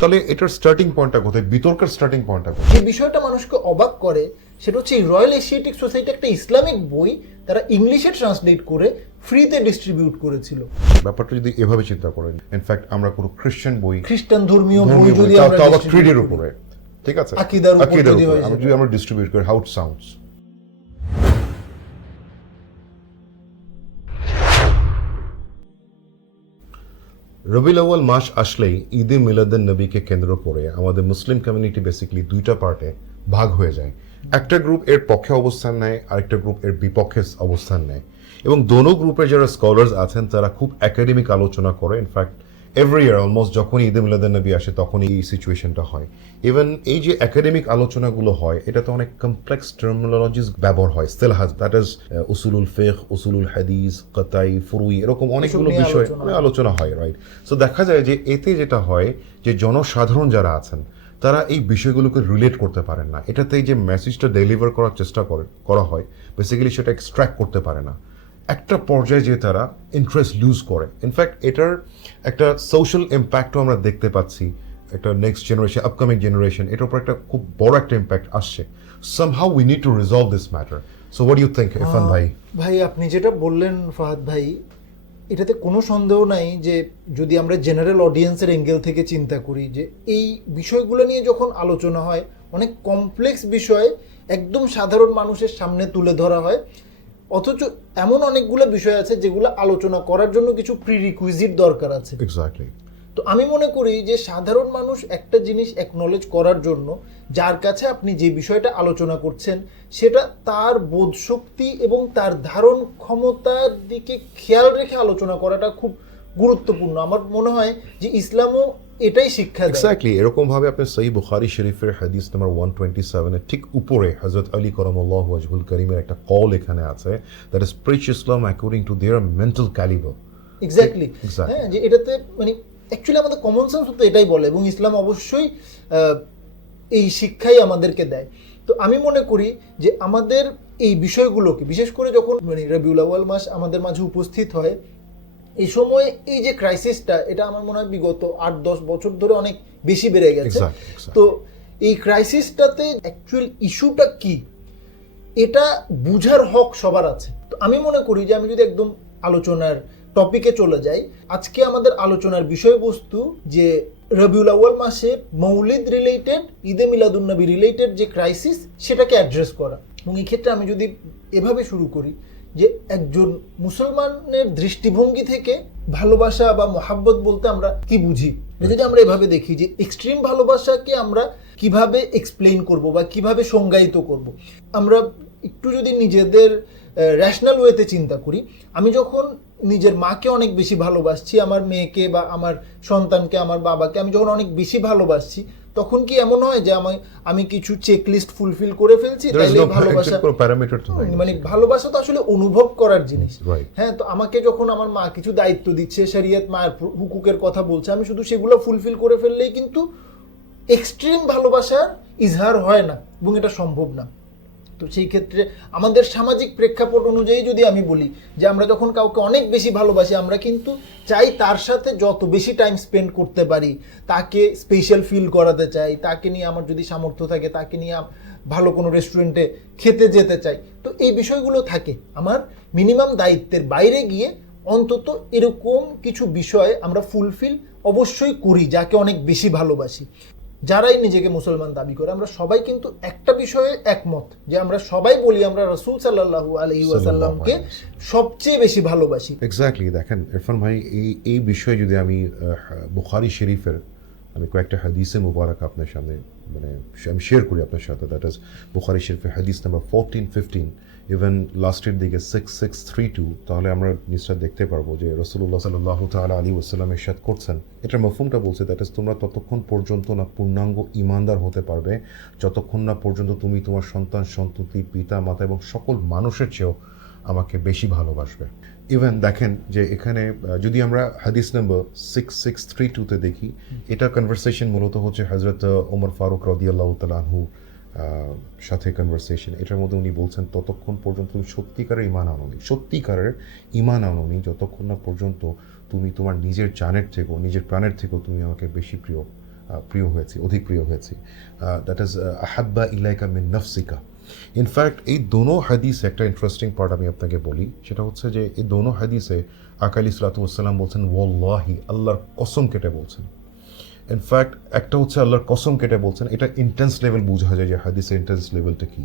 তাহলে এটার স্টার্টিং পয়েন্টটা কোথায়, বিতর্কের স্টার্টিং পয়েন্টটা কোথায়? যে বিষয়টা মানুষকে অবাক করে সেটা হচ্ছে এই রয়্যাল এশিয়াটিক সোসাইটি একটা ইসলামিক বই তারা ইংলিশে ট্রান্সলেট করে ফ্রিতে ডিস্ট্রিবিউট করেছিল। ব্যাপারটা যদি এভাবে চিন্তা করেন, ইনফ্যাক্ট আমরা কোনো খ্রিস্টান বই, খ্রিস্টান ধর্মীয় বই যদি আমরা তাও আবার distribute ক্রিডের করি, উপরে, ঠিক আছে, আকীদার উপর যদি হয় আমরা যদি আমরা ডিস্ট্রিবিউট করি, how it sounds. Rabiul Awal মাস আসলেই ঈদে মিলাদুন নবীকে কেন্দ্র করে আমাদের মুসলিম কমিউনিটি বেসিক্যালি দুইটা পার্টে ভাগ হয়ে যায়। একটা গ্রুপ এর পক্ষে অবস্থান নেয়, আরেকটা গ্রুপ এর বিপক্ষে অবস্থান নেয়, এবং দোনো গ্রুপের যারা স্কলার্স আছেন তারা খুব একাডেমিক আলোচনা করে। ইনফ্যাক্ট এভরি ইয়ার অলমোস্ট যখন ঈদে মিলাদুন নবী আসে তখন এই সিচুয়েশনটা হয়। ইভেন এই যে একাডেমিক আলোচনাগুলো হয় এটাতে অনেক কমপ্লেক্স টার্মিনোলজিস ব্যবহার হয়, ইসতিলাহাত, দ্যাট ইজ উসুলুল ফিকহ, উসুলুল হাদিস, কতাই, ফুরুই, এরকম অনেকগুলো নিয়ে বিষয় আলোচনা আলোচনা হয়, রাইট? সো দেখা যায় যে এতে যেটা হয় যে জনসাধারণ যারা আছেন তারা এই বিষয়গুলোকে রিলেট করতে পারেন না। এটাতে যে মেসেজটা ডেলিভার করার চেষ্টা করা হয় বেসিক্যালি সেটা এক্সট্র্যাক্ট করতে পারে না। একটা পর্যায়ে যে তারা ইন্টারেস্ট লুজ করে। ইনফ্যাক্ট এটার একটা সোশ্যাল ইম্প্যাক্টও আমরা দেখতে পাচ্ছি। একটা নেক্সট জেনারেশন, আপকামিং জেনারেশন, এটার উপর একটা খুব বড় একটা ইম্প্যাক্ট আসছে। Somehow we need to resolve this matter. So what do you think, Irfan ভাই? ভাই আপনি যেটা বললেন ফাহাদ ভাই, এটাতে কোনো সন্দেহ নাই যে যদি আমরা জেনারেল অডিয়েন্সের অ্যাঙ্গেল থেকে চিন্তা করি যে এই বিষয়গুলো নিয়ে যখন আলোচনা হয় অনেক কমপ্লেক্স বিষয় একদম সাধারণ মানুষের সামনে তুলে ধরা হয়, অথচ এমন অনেকগুলো বিষয় আছে যেগুলো আলোচনা করার জন্য কিছু প্রিরিকুইজিট দরকার আছে। এক্স্যাক্টলি। তো আমি মনে করি যে সাধারণ মানুষ একটা জিনিস অ্যাকনলেজ করার জন্য যার কাছে আপনি যে বিষয়টা আলোচনা করছেন সেটা তার বোধশক্তি এবং তার ধারণ ক্ষমতার দিকে খেয়াল রেখে আলোচনা করাটা খুব গুরুত্বপূর্ণ। আমার মনে হয় যে ইসলামও এটাই শিক্ষা দেয়। এক্স্যাক্টলি এরকম ভাবে আপনি সহিহ বুখারী শরীফের হাদিস নাম্বার 127 এর ঠিক উপরে হযরত আলী কারামাল্লাহু ওয়াজহুল কারীমের একটা কল এখানে আছে, that is preach Islam according to their mental calibre. Exactly, হ্যাঁ, যে এটাতে মানে অ্যাকচুয়ালি আমাদের কমন সেন্স তো এটাই বলে এবং ইসলাম অবশ্যই এই শিক্ষাই আমাদেরকে দেয়। তো আমি মনে করি যে আমাদের এই বিষয়গুলোকে বিশেষ করে যখন মানে রবিউল আউয়াল মাস আমাদের মাঝে উপস্থিত হয়, এই সময় এই যে ক্রাইসিসটা, এটা আমার মনে হয় বিগত 8-10 বছর ধরে অনেক বেশি বেড়ে গেছে। তো এই ক্রাইসিসটাতে অ্যাকচুয়াল ইস্যুটা কি এটা বুঝার হক সবার আছে। তো আমি মনে করি যে আমি যদি একদম আলোচনার টপিকে চলে যাই, আজকে আমাদের আলোচনার বিষয়বস্তু যে রবিউল আউয়াল মাসে মৌলিদ রিলেটেড, ঈদে মিলাদুন্নবী রিলেটেড যে ক্রাইসিস সেটাকে অ্যাড্রেস করা। এবং এই ক্ষেত্রে আমি যদি এভাবে শুরু করি যে একজন মুসলমানের দৃষ্টিভঙ্গি থেকে ভালোবাসা বা মহাব্বত বলতে আমরা কি বুঝি, যদি আমরা এভাবে দেখি যে এক্সট্রিম ভালোবাসাকে আমরা কিভাবে এক্সপ্লেইন করব বা কিভাবে সংজ্ঞায়িত করব। আমরা একটু যদি নিজেদের র্যাশনাল ওয়েতে চিন্তা করি, আমি যখন নিজের মাকে অনেক বেশি ভালোবাসছি, আমার মেয়েকে বা আমার সন্তানকে, আমার বাবাকে আমি যখন অনেক বেশি ভালোবাসছি, তখন কি এমন হয় যে আমি কিছু চেকলিস্ট ফুলফিল করে ফেলছি তাইলে ভালোবাসা? মানে ভালোবাসা তো আসলে অনুভব করার জিনিস। হ্যাঁ, তো আমাকে যখন আমার মা কিছু দায়িত্ব দিচ্ছে, শরিয়ত মায়ের হুকুকের কথা বলছে, আমি শুধু সেগুলো ফুলফিল করে ফেললেই কিন্তু এক্সট্রিম ভালোবাসার ইজহার হয় না এবং এটা সম্ভব না। তো সেই ক্ষেত্রে আমাদের সামাজিক প্রেক্ষাপট অনুযায়ী যদি আমি বলি যে আমরা যখন কাউকে অনেক বেশি ভালোবাসি, আমরা কিন্তু চাই তার সাথে যত বেশি টাইম স্পেন্ড করতে পারি, তাকে স্পেশাল ফিল করাতে চাই, তাকে নিয়ে আমার যদি সামর্থ্য থাকে তাকে নিয়ে ভালো কোনো রেস্টুরেন্টে খেতে যেতে চাই। তো এই বিষয়গুলো থাকে, আমার মিনিমাম দায়িত্বের বাইরে গিয়ে অন্তত এরকম কিছু বিষয় আমরা ফুলফিল অবশ্যই করি যাকে অনেক বেশি ভালোবাসি। যারাই নিজেকে মুসলমান দাবি করে আমরা সবাই কিন্তু একটা বিষয়ে একমত যে আমরা সবাই বলি আমরা রাসূল সাল্লাল্লাহু আলাইহি ওয়াসাল্লামকে সবচেয়ে বেশি ভালোবাসি। এক্স্যাক্টলি। দেখেন ইরফান ভাই, এই বিষয়ে যদি আমি বুখারী শরীফের আমি কয়েকটা হাদিসে মুবারক আপনার সামনে মানে আমি শেয়ার করি আপনার সাথে, দ্যাট ইজ বুখারী শরীফের হাদিস নাম্বার 14-15, ইভেন লাস্টের দিকে 6632, তাহলে আমরা নিশ্চয় দেখতে পারবো যে রাসূলুল্লাহ সাল্লাল্লাহু তাআলা আলাইহি ওয়াসাল্লাম ইরশাদ করছেন, এটার মফহুমটা বলছে, দ্যাট ইজ তোমরা ততক্ষণ পর্যন্ত না পূর্ণাঙ্গ ঈমানদার হতে পারবে যতক্ষণ না পর্যন্ত তুমি তোমার সন্তান সন্ততি, পিতা মাতা এবং সকল মানুষের চেয়েও আমাকে বেশি ভালোবাসবে। ইভেন দেখেন যে এখানে যদি আমরা হাদিস নাম্বার 6632-তে দেখি, এটা কনভারসেশন মূলত হচ্ছে হযরত ওমর ফারুক রাদিয়াল্লাহু তাআলা আনহু সাথে কনভারসেশন। এটার মধ্যে উনি বলছেন ততক্ষণ পর্যন্ত তুমি সত্যিকারের ঈমান আনোনি যতক্ষণ না পর্যন্ত তুমি তোমার নিজের জানের থেকেও, নিজের প্রাণের থেকেও তুমি আমাকে বেশি প্রিয় প্রিয় হয়েছি, অধিক প্রিয় হয়েছি। দ্যাট ইজ আহাব্বা ইলাইকা মিন নাফসিকা। ইনফ্যাক্ট এই দোনো হাদিসে একটা ইন্টারেস্টিং পার্ট আমি আপনাকে বলি, সেটা হচ্ছে যে এই দোনো হাদিসে আকা আলাইহিস সালাতু ওয়াসসালাম বলছেন ওয়াল্লাহি, আল্লাহর কসম কেটে বলছেন। ইনফ্যাক্ট একটা হচ্ছে আল্লাহর কসম কেটে বলছেন, এটা ইন্টেন্স লেভেল বোঝা যায় যে হাদিসের ইন্টেন্স লেভেলটা কি।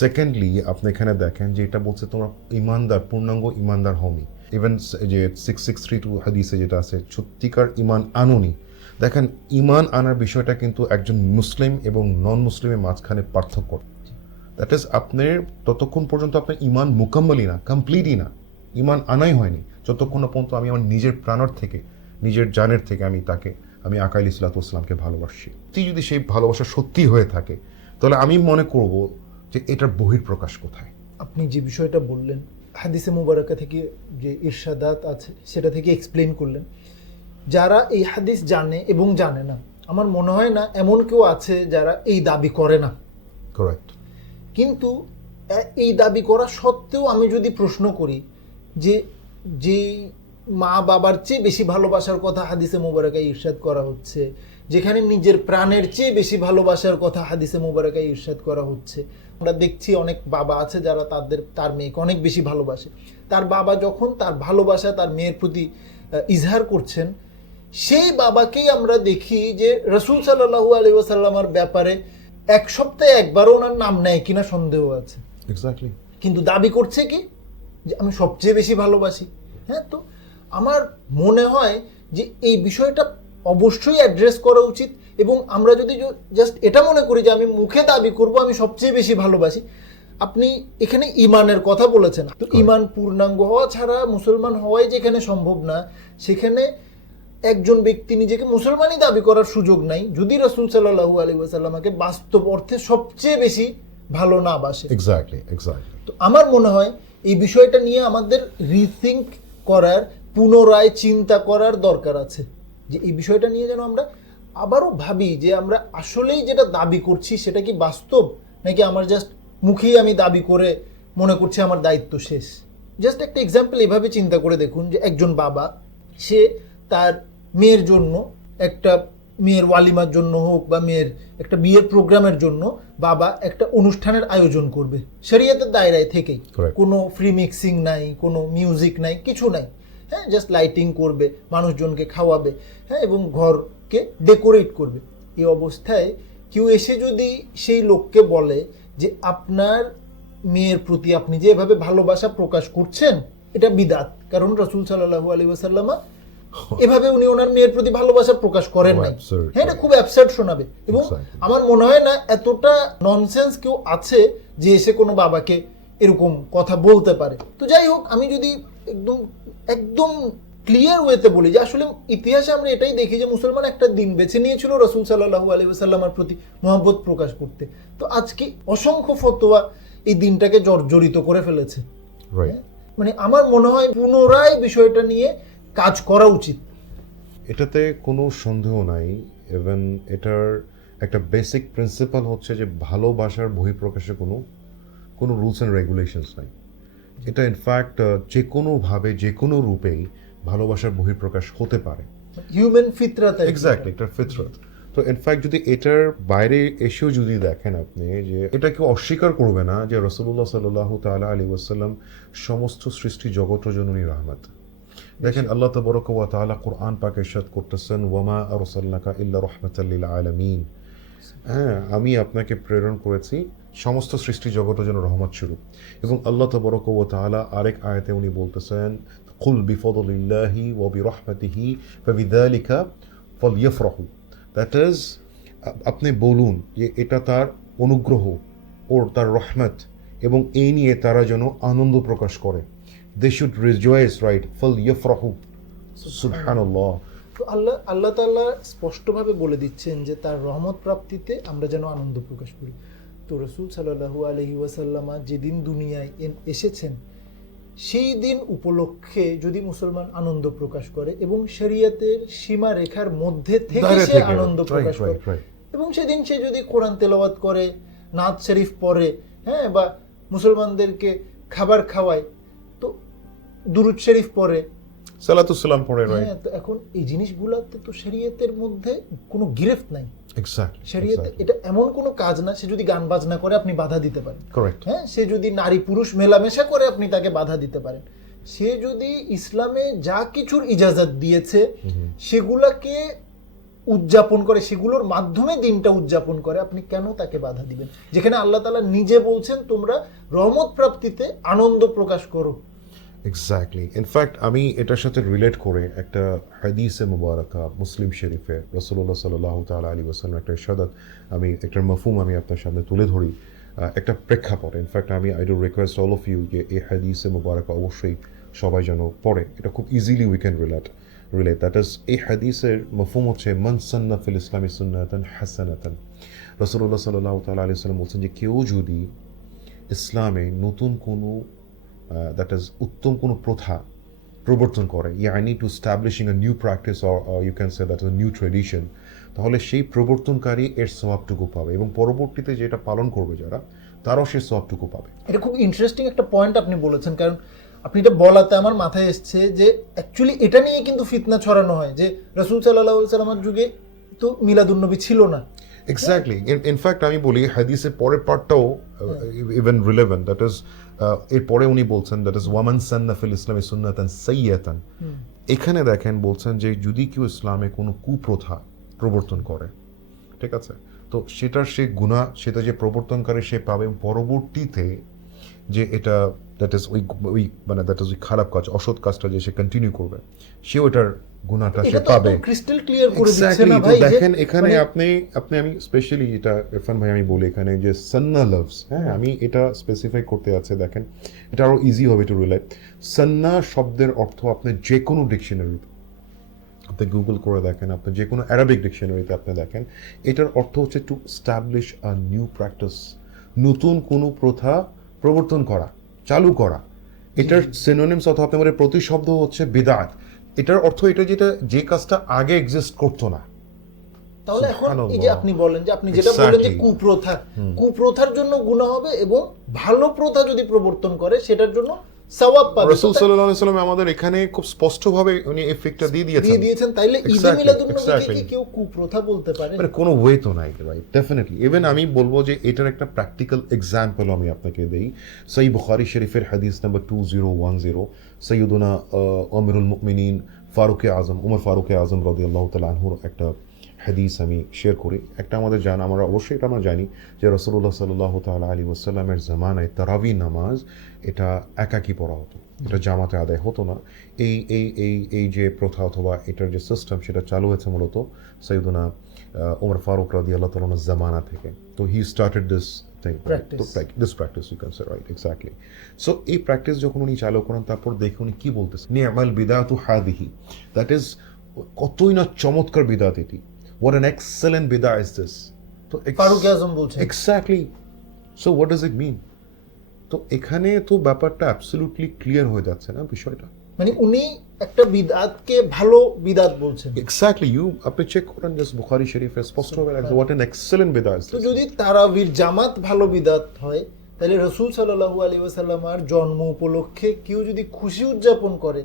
সেকেন্ডলি আপনি এখানে দেখেন যে এটা বলছে তোমরা ইমানদার, পূর্ণাঙ্গ ইমানদার হওনি। ইভেন যে 6632 হাদিসে যেটা আছে, সত্যিকার ইমান আনুনি। দেখেন ইমান আনার বিষয়টা কিন্তু একজন মুসলিম এবং নন মুসলিমের মাঝখানে পার্থক্য। দ্যাট ইজ আপনার ততক্ষণ পর্যন্ত আপনার ইমান মুকাম্মলই না, কমপ্লিটই না, ইমান আনাই হয়নি যতক্ষণ না পর্যন্ত আমি আমার নিজের প্রাণর থেকে, নিজের জানের থেকে আমি আকা আলাইহিস সালাতু ওয়াসসালামকে ভালোবাসি। যদি সেই ভালোবাসা সত্যি হয়ে থাকে তাহলে আমি মনে করব যে এটার বহিঃপ্রকাশ কোথায়। আপনি যে বিষয়টা বললেন হাদিসে মুবারাকা থেকে যে ইরশাদাত আছে সেটা থেকে এক্সপ্লেন করলেন, যারা এই হাদিস জানে এবং জানে না, আমার মনে হয় না এমন কেউ আছে যারা এই দাবি করে না। কারেক্ট। কিন্তু এই দাবি করা সত্ত্বেও আমি যদি প্রশ্ন করি যে মা বাবার চেয়ে বেশি ভালোবাসার কথা হাদিসে মুবারাকায় ইরশাদ করা হচ্ছে, যেখানে নিজের প্রাণের চেয়ে বেশি ভালোবাসার কথা হাদিসে মুবারাকায় ইরশাদ করা হচ্ছে। আমরা দেখছি অনেক বাবা আছে যারা তার মেয়েকে অনেক বেশি ভালোবাসে। তার বাবা যখন তার ভালোবাসা তার মেয়ের প্রতি ইজহার করছেন, সেই বাবাকেই আমরা দেখি যে রাসূল সাল্লাল্লাহু আলাইহি ওয়াসাল্লামের ব্যাপারে এক সপ্তাহে একবারও ওনার নাম নেয় কিনা সন্দেহ আছে। এক্স্যাক্টলি। কিন্তু দাবি করছে কি যে আমি সবচেয়ে বেশি ভালোবাসি। হ্যাঁ, তো আমার মনে হয় যে এই বিষয়টা অবশ্যই অ্যাড্রেস করা উচিত। এবং আমরা যদি জাস্ট এটা মনে করি যে আমি মুখে দাবি করব আমি সবচেয়ে বেশি ভালোবাসি, আপনি এখানে ইমানের কথা বলেছেন, তো ইমান পূর্ণাঙ্গ হওয়া ছাড়া মুসলমান হওয়াই যেখানে সম্ভব না, সেখানে একজন ব্যক্তি নিজেকে মুসলমানই দাবি করার সুযোগ নাই যদি রাসূল সাল্লাল্লাহু আলাইহি ওয়াসাল্লামকে বাস্তব অর্থে সবচেয়ে বেশি ভালো না বাসে। এক্স্যাক্টলি। তো আমার মনে হয় এই বিষয়টা নিয়ে আমাদের রিথিঙ্ক করার, পুনরায় চিন্তা করার দরকার আছে, যে এই বিষয়টা নিয়ে যেন আমরা আবারও ভাবি যে আমরা আসলেই যেটা দাবি করছি সেটা কি বাস্তব, নাকি আমার জাস্ট মুখেই আমি দাবি করে মনে করছি আমার দায়িত্ব শেষ। জাস্ট একটা এক্সাম্পল এভাবে চিন্তা করে দেখুন যে একজন বাবা, সে তার মেয়ের জন্য, একটা মেয়ের ওয়ালিমার জন্য হোক বা মেয়ের একটা বিয়ের প্রোগ্রামের জন্য বাবা একটা অনুষ্ঠানের আয়োজন করবে শরীয়তের দায়রায় থেকেই। কোনো ফ্রি মিক্সিং নাই, কোনো মিউজিক নাই, কিছু নাই। হ্যাঁ, জাস্ট লাইটিং করবে, মানুষজনকে খাওয়াবে, হ্যাঁ, এবং ঘরকে ডেকোরেট করবে। এই অবস্থায় কেউ এসে যদি সেই লোককে বলে যে আপনার মেয়ের প্রতি আপনি যে এভাবে ভালোবাসা প্রকাশ করছেন এটা বিদআত, কারণ রাসূল সাল্লাল্লাহু আলাইহি ওয়াসাল্লাম এভাবে উনি ওনার মেয়ের প্রতি ভালোবাসা প্রকাশ করেন নাই। হ্যাঁ, এটা খুব অ্যাবসার্ড শোনাবে। এবং আমার মনে হয় না এতটা ননসেন্স কেউ আছে যে এসে কোনো বাবাকে এরকম কথা বলতে পারে। তো যাই হোক, আমি যদি একদম ক্লিয়ার ওয়েতে বলি যে আসলে ইতিহাসে আমরা এটাই দেখি যে মুসলমান একটা দিন বেছে নিয়েছিল রাসূল সাল্লাল্লাহু আলাইহি ওয়াসাল্লামের প্রতি মহব্বত প্রকাশ করতে। তো আজকে অসংখ্য ফতোয়া এই দিনটাকে জর্জরিত করে ফেলেছে। মানে আমার মনে হয় পুনরায় বিষয়টা নিয়ে কাজ করা উচিত। এটাতে কোনো সন্দেহ নাই। ইভেন এটার একটা বেসিক প্রিন্সিপাল হচ্ছে যে ভালোবাসার বহিঃপ্রকাশে কোনো রুলস অ্যান্ড রেগুলেশনস নাই। এটা ইনফ্যাক্ট যে কোনোভাবে যে কোনো রূপেই ভালোবাসার বহিঃপ্রকাশ হতে পারে। হিউম্যান ফিতরাত। এক্স্যাক্টলি, এটা ফিতরাত। তো ইনফ্যাক্ট যদি এটার বাইরে এসেও যদি দেখেন আপনি, যে এটা কেউ অস্বীকার করবে না যে রাসূলুল্লাহ সাল্লাল্লাহু তাআলা আলাইহি ওয়াসাল্লাম সমস্ত সৃষ্টি জগতের জন্য রহমত। দেখেন আল্লাহ তাবারক ওয়া তাআলা কোরআন পাকে ইরশাদ করতেছেন, ওয়ামা আরসালনাকা ইল্লা রাহমাতাল লিল আলামিন। হ্যাঁ, আমি আপনাকে প্রেরণ করেছি সমস্ত সৃষ্টি জগতের জন্য রহমত স্বরূপ। এবং আল্লাহ তাবারক ওয়া তাআলা আরেক আয়াতে উনি বলতেছেন, কুল বিফদলিল্লাহি ওয়া বিরহমাতিহি ফাবিযালিকা ফালইফরাহু। দ্যাট ইজ, আপনি বলুন যে এটা তার অনুগ্রহ ও তার রহমত, এবং এই নিয়ে তারা যেন আনন্দ প্রকাশ করে। They should rejoice, right? فَلْيَفْرَحُ. সুবহানাল্লাহ। তো আল্লাহ তাআলা স্পষ্টভাবে বলে দিচ্ছেন যে তার রহমত প্রাপ্তিতে আমরা যেন আনন্দ প্রকাশ করি। তো রাসূল সাল্লাল্লাহু আলাইহি ওয়াসাল্লাম যেদিন দুনিয়ায় এসেছেন সেই দিন উপলক্ষে যদি মুসলমান আনন্দ প্রকাশ করে এবং শরীয়তের সীমা রেখার মধ্যে থেকে সে আনন্দ প্রকাশ করে, এবং সেদিন সে যদি কোরআন তেলাওয়াত করে, নাত শরীফ পড়ে, হ্যাঁ, বা মুসলমানদেরকে খাবার খাওয়ায়, তো দুরূদ শরীফ পড়ে, সালাতু সালাম পড়ে, রাইট? হ্যাঁ, তো এখন এই জিনিসগুলোতে তো শরীয়তের মধ্যে কোনো গিরফত নাই। এক্স্যাক্টলি, শরীয়তে এটা এমন কোনো কাজ না, সে যদি গান বাজনা করে আপনি বাধা দিতে পারেন, কারেক্ট। হ্যাঁ, সে যদি নারী পুরুষ মেলামেশা করে আপনি তাকে বাধা দিতে পারেন। সে যদি ইসলামে যা কিছুর ইজাজত দিয়েছে সেগুলাকে উদযাপন করে, সেগুলোর মাধ্যমে দিনটা উদযাপন করে, আপনি কেন তাকে বাধা দিবেন? যেখানে আল্লাহ তাআলা নিজে বলছেন তোমরা রহমত প্রাপ্তিতে আনন্দ প্রকাশ করো। এক্স্যাক্টলি। ইনফ্যাক্ট আমি এটার সাথে রিলেট করে একটা হাদিসে মুবারাকা মুসলিম শরীফে রাসূলুল্লাহ সাল্লাল্লাহু তাআলা আলাইহি ওয়াসাল্লাম একটা ইরশাদাত, আমি একটা মাফহুম আমি আপনার সামনে তুলে ধরি, একটা প্রেক্ষাপট। In fact I do request all of you যে এই হাদিসে মুবারাকা অবশ্যই সবাই যেন পড়ে। এটা খুব easily we can relate. That is, এই হাদিসের মাফহুম হচ্ছে মান সান্না ফিল ইসলামি সুন্নাতান হাসানাতান। রাসূলুল্লাহ সাল্লাল্লাহু তাআলা আলাইহি ওয়াসাল্লাম বলছেন যে কেউ যদি ইসলামে নতুন কোনো দ্যাট ইজ উত্তম কোনো প্রথা প্রবর্তন করে, ইয়ানি to establishing a new practice or you can say that is a new tradition, তাহলে সেই প্রবর্তনকারী এর সওয়াবটুকু পাবে এবং পরবর্তীতে যেটা পালন করবে যারা, তারাও সেই সওয়াবটুকু পাবে। এটা খুব ইন্টারেস্টিং একটা পয়েন্ট আপনি বলেছেন, কারণ আপনি এটা বলাতে আমার মাথায় এসছে যে অ্যাকচুয়ালি এটা নিয়ে কিন্তু ফিতনা ছড়ানো হয় যে রাসূল সাল্লাল্লাহু আলাইহি ওয়াসাল্লামের যুগে তো মিলাদুন্নবী ছিল না। এক্স্যাক্টলি। ইনফ্যাক্ট আমি বলি হাদিসের পরের পার্টটাও ইভেন রিলেভেন্ট। দ্যাট ইজ, এরপরে উনি বলছেন দ্যাট ইজ ওয়ামান সান্না ফিল ইসলামি সুন্নাতান সাইয়্যাতান। এখানে দেখেন বলছেন যে যদি কেউ ইসলামে কোনো কুপ্রথা প্রবর্তন করে, ঠিক আছে, তো সেটার সে গুনাহ, সেটা যে প্রবর্তনকারী সে পাবে, পরবর্তীতে যে এটা দ্যাট ইজ ওই মানে দ্যাট ইজ ওই খারাপ কাজ, অসৎ কাজটা যে সে কন্টিনিউ করবে, সে ওইটার গুনাহটা সে পাবে। ক্রিস্টাল ক্লিয়ার করে দিচ্ছে না ভাই। দেখেন এখানে আপনি আমি স্পেশালি এটা ইরফান ভাই আমি বলি এখানে যে সান্না লাভস, হ্যাঁ, আমি এটা স্পেসিফাই করতে আছে, দেখেন এটা আরো ইজি হবে টু রিলেট। সান্না শব্দের অর্থ আপনি যে কোনো ডিকশনারিতে আপনি গুগল করে দেখেন, আপনি যে কোনো অ্যারাবিক ডিকশনারিতে আপনি দেখেন, এটার অর্থ হচ্ছে টু স্টাবলিশ আ নিউ প্র্যাকটিস, নতুন কোনো প্রথা প্রবর্তন করা, চালু করা। এটার সিনোনিমস অথবা আপনি বলে প্রতিশব্দ হচ্ছে বিদআত। এটার অর্থ এটা যেটা যে কাজটা আগে এক্সিস্ট করতো না। তাহলে এখন এই যে আপনি বলেন যে আপনি যেটা বললেন যে কুপ্রথা, কুপ্রথার জন্য গুনাহ হবে এবং ভালো প্রথা যদি প্রবর্তন করে সেটার জন্য সওয়াব পাবে। রাসূল সাল্লাল্লাহু আলাইহি ওয়াসাল্লাম আমাদের এখানে খুব স্পষ্টভাবে উনি এফেক্টটা দিয়ে দিয়েছেন। তাইলে ঈদে মিলাদুন্নবীকে কি কেউ কুপ্রথা বলতে পারে? মানে কোনো ওয়ে তো নাই, রাইট? ডেফিনেটলি। ইভেন আমি বলবো যে এটার একটা প্র্যাকটিক্যাল এক্সাম্পল আমি আপনাকে দেই। সহিহ বুখারী শরীফের হাদিস নাম্বার 2010, সাইয়্যিদুনা আমিরুল মুমিনিন ফারুক আজম উমর ফারুক আজম রাদিয়াল্লাহু তাআলা আনহুর একটা হাদিস আমি শেয়ার করি। একটা আমাদের আমরা অবশ্যই এটা আমরা জানি যে রাসূলুল্লাহ সাল্লাল্লাহু তাআলা আলাইহি ওয়াসাল্লামের জামানায় তারাবি নামাজ এটা একাকী পড়া হতো, এটা জামাতে আদায় হতো না। এই এই এই এই যে প্রথা অথবা এটার যে সিস্টেম সেটা চালু হয়েছে মূলত সাইয়্যিদুনা উমর ফারুক রাদিয়াল্লাহু তাআলার জামানা থেকে। তো he started this thing, this practice you can say, right? Exactly. So এই প্র্যাকটিস যখন উনি চালু করেন, তারপর দেখে উনি কি বলতেছেন, নি'মাল বিদাতু হাদিহি, দ্যাট ইজ কতই না চমৎকার বিদাত এটি, what an excellent bid'ah is this. তো ফারুক আজম বলছেন exactly. So what does it mean? তো এখানে তো ব্যাপারটা অ্যাবসলিউটলি ক্লিয়ার হয়ে যাচ্ছে না বিষয়টা। মানে উনি একটা বিদআতকে ভালো বিদআত বলছেন। এক্স্যাক্টলি। আপনি চেক করেন জাস্ট বুখারী শরীফে স্পষ্ট হবে হোয়াট অ্যান এক্সেলেন্ট বিদআত ইজ তো যদি তারাবির জামাত ভালো বিদআত হয়, তাহলে রাসূল সাল্লাল্লাহু আলাইহি ওয়াসাল্লামের জন্ম উপলক্ষে কেউ যদি খুশি উদযাপন করে,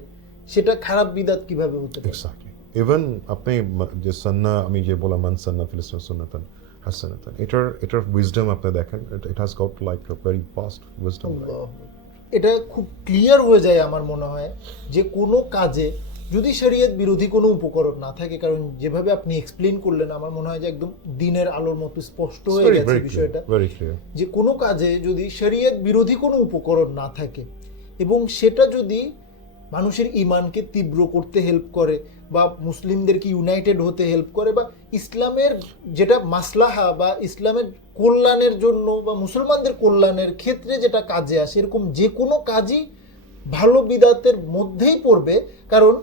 সেটা খারাপ বিদআত কিভাবে হতে পারে? এক্স্যাক্টলি। ইভেন আপনি যে সান্না, আমি যে বললাম মান সান্না ফিল ইসলামি সুন্নাতান হাসানাতান, এটার উইজডম আপনি দেখেন, it has got like a very fast wisdom. এটা খুব ক্লিয়ার হয়ে যায় আমার মনে হয় যে কোনো কাজে যদি শরীয়ত বিরোধী কোনো উপকরণ না থাকে, কারণ যেভাবে আপনি এক্সপ্লেইন করলেন আমার মনে হয় যে একদম দিনের আলোর মতো স্পষ্ট হয়ে গেছে বিষয়টা, যে কোনো কাজে যদি শরীয়ত বিরোধী কোনো উপকরণ না থাকে এবং সেটা যদি মানুষের ঈমানকে তীব্র করতে হেল্প করে বা মুসলিমদেরকে ইউনাইটেড হতে হেল্প করে বা ইসলামের যেটা মাসলাহা বা ইসলামের কল্যাণের জন্য বা মুসলমানদের কল্যাণের ক্ষেত্রে যেটা কাজে আসে, এরকম যে কোনো কাজই ভালো বিদআতের মধ্যেই পড়বে। কারণ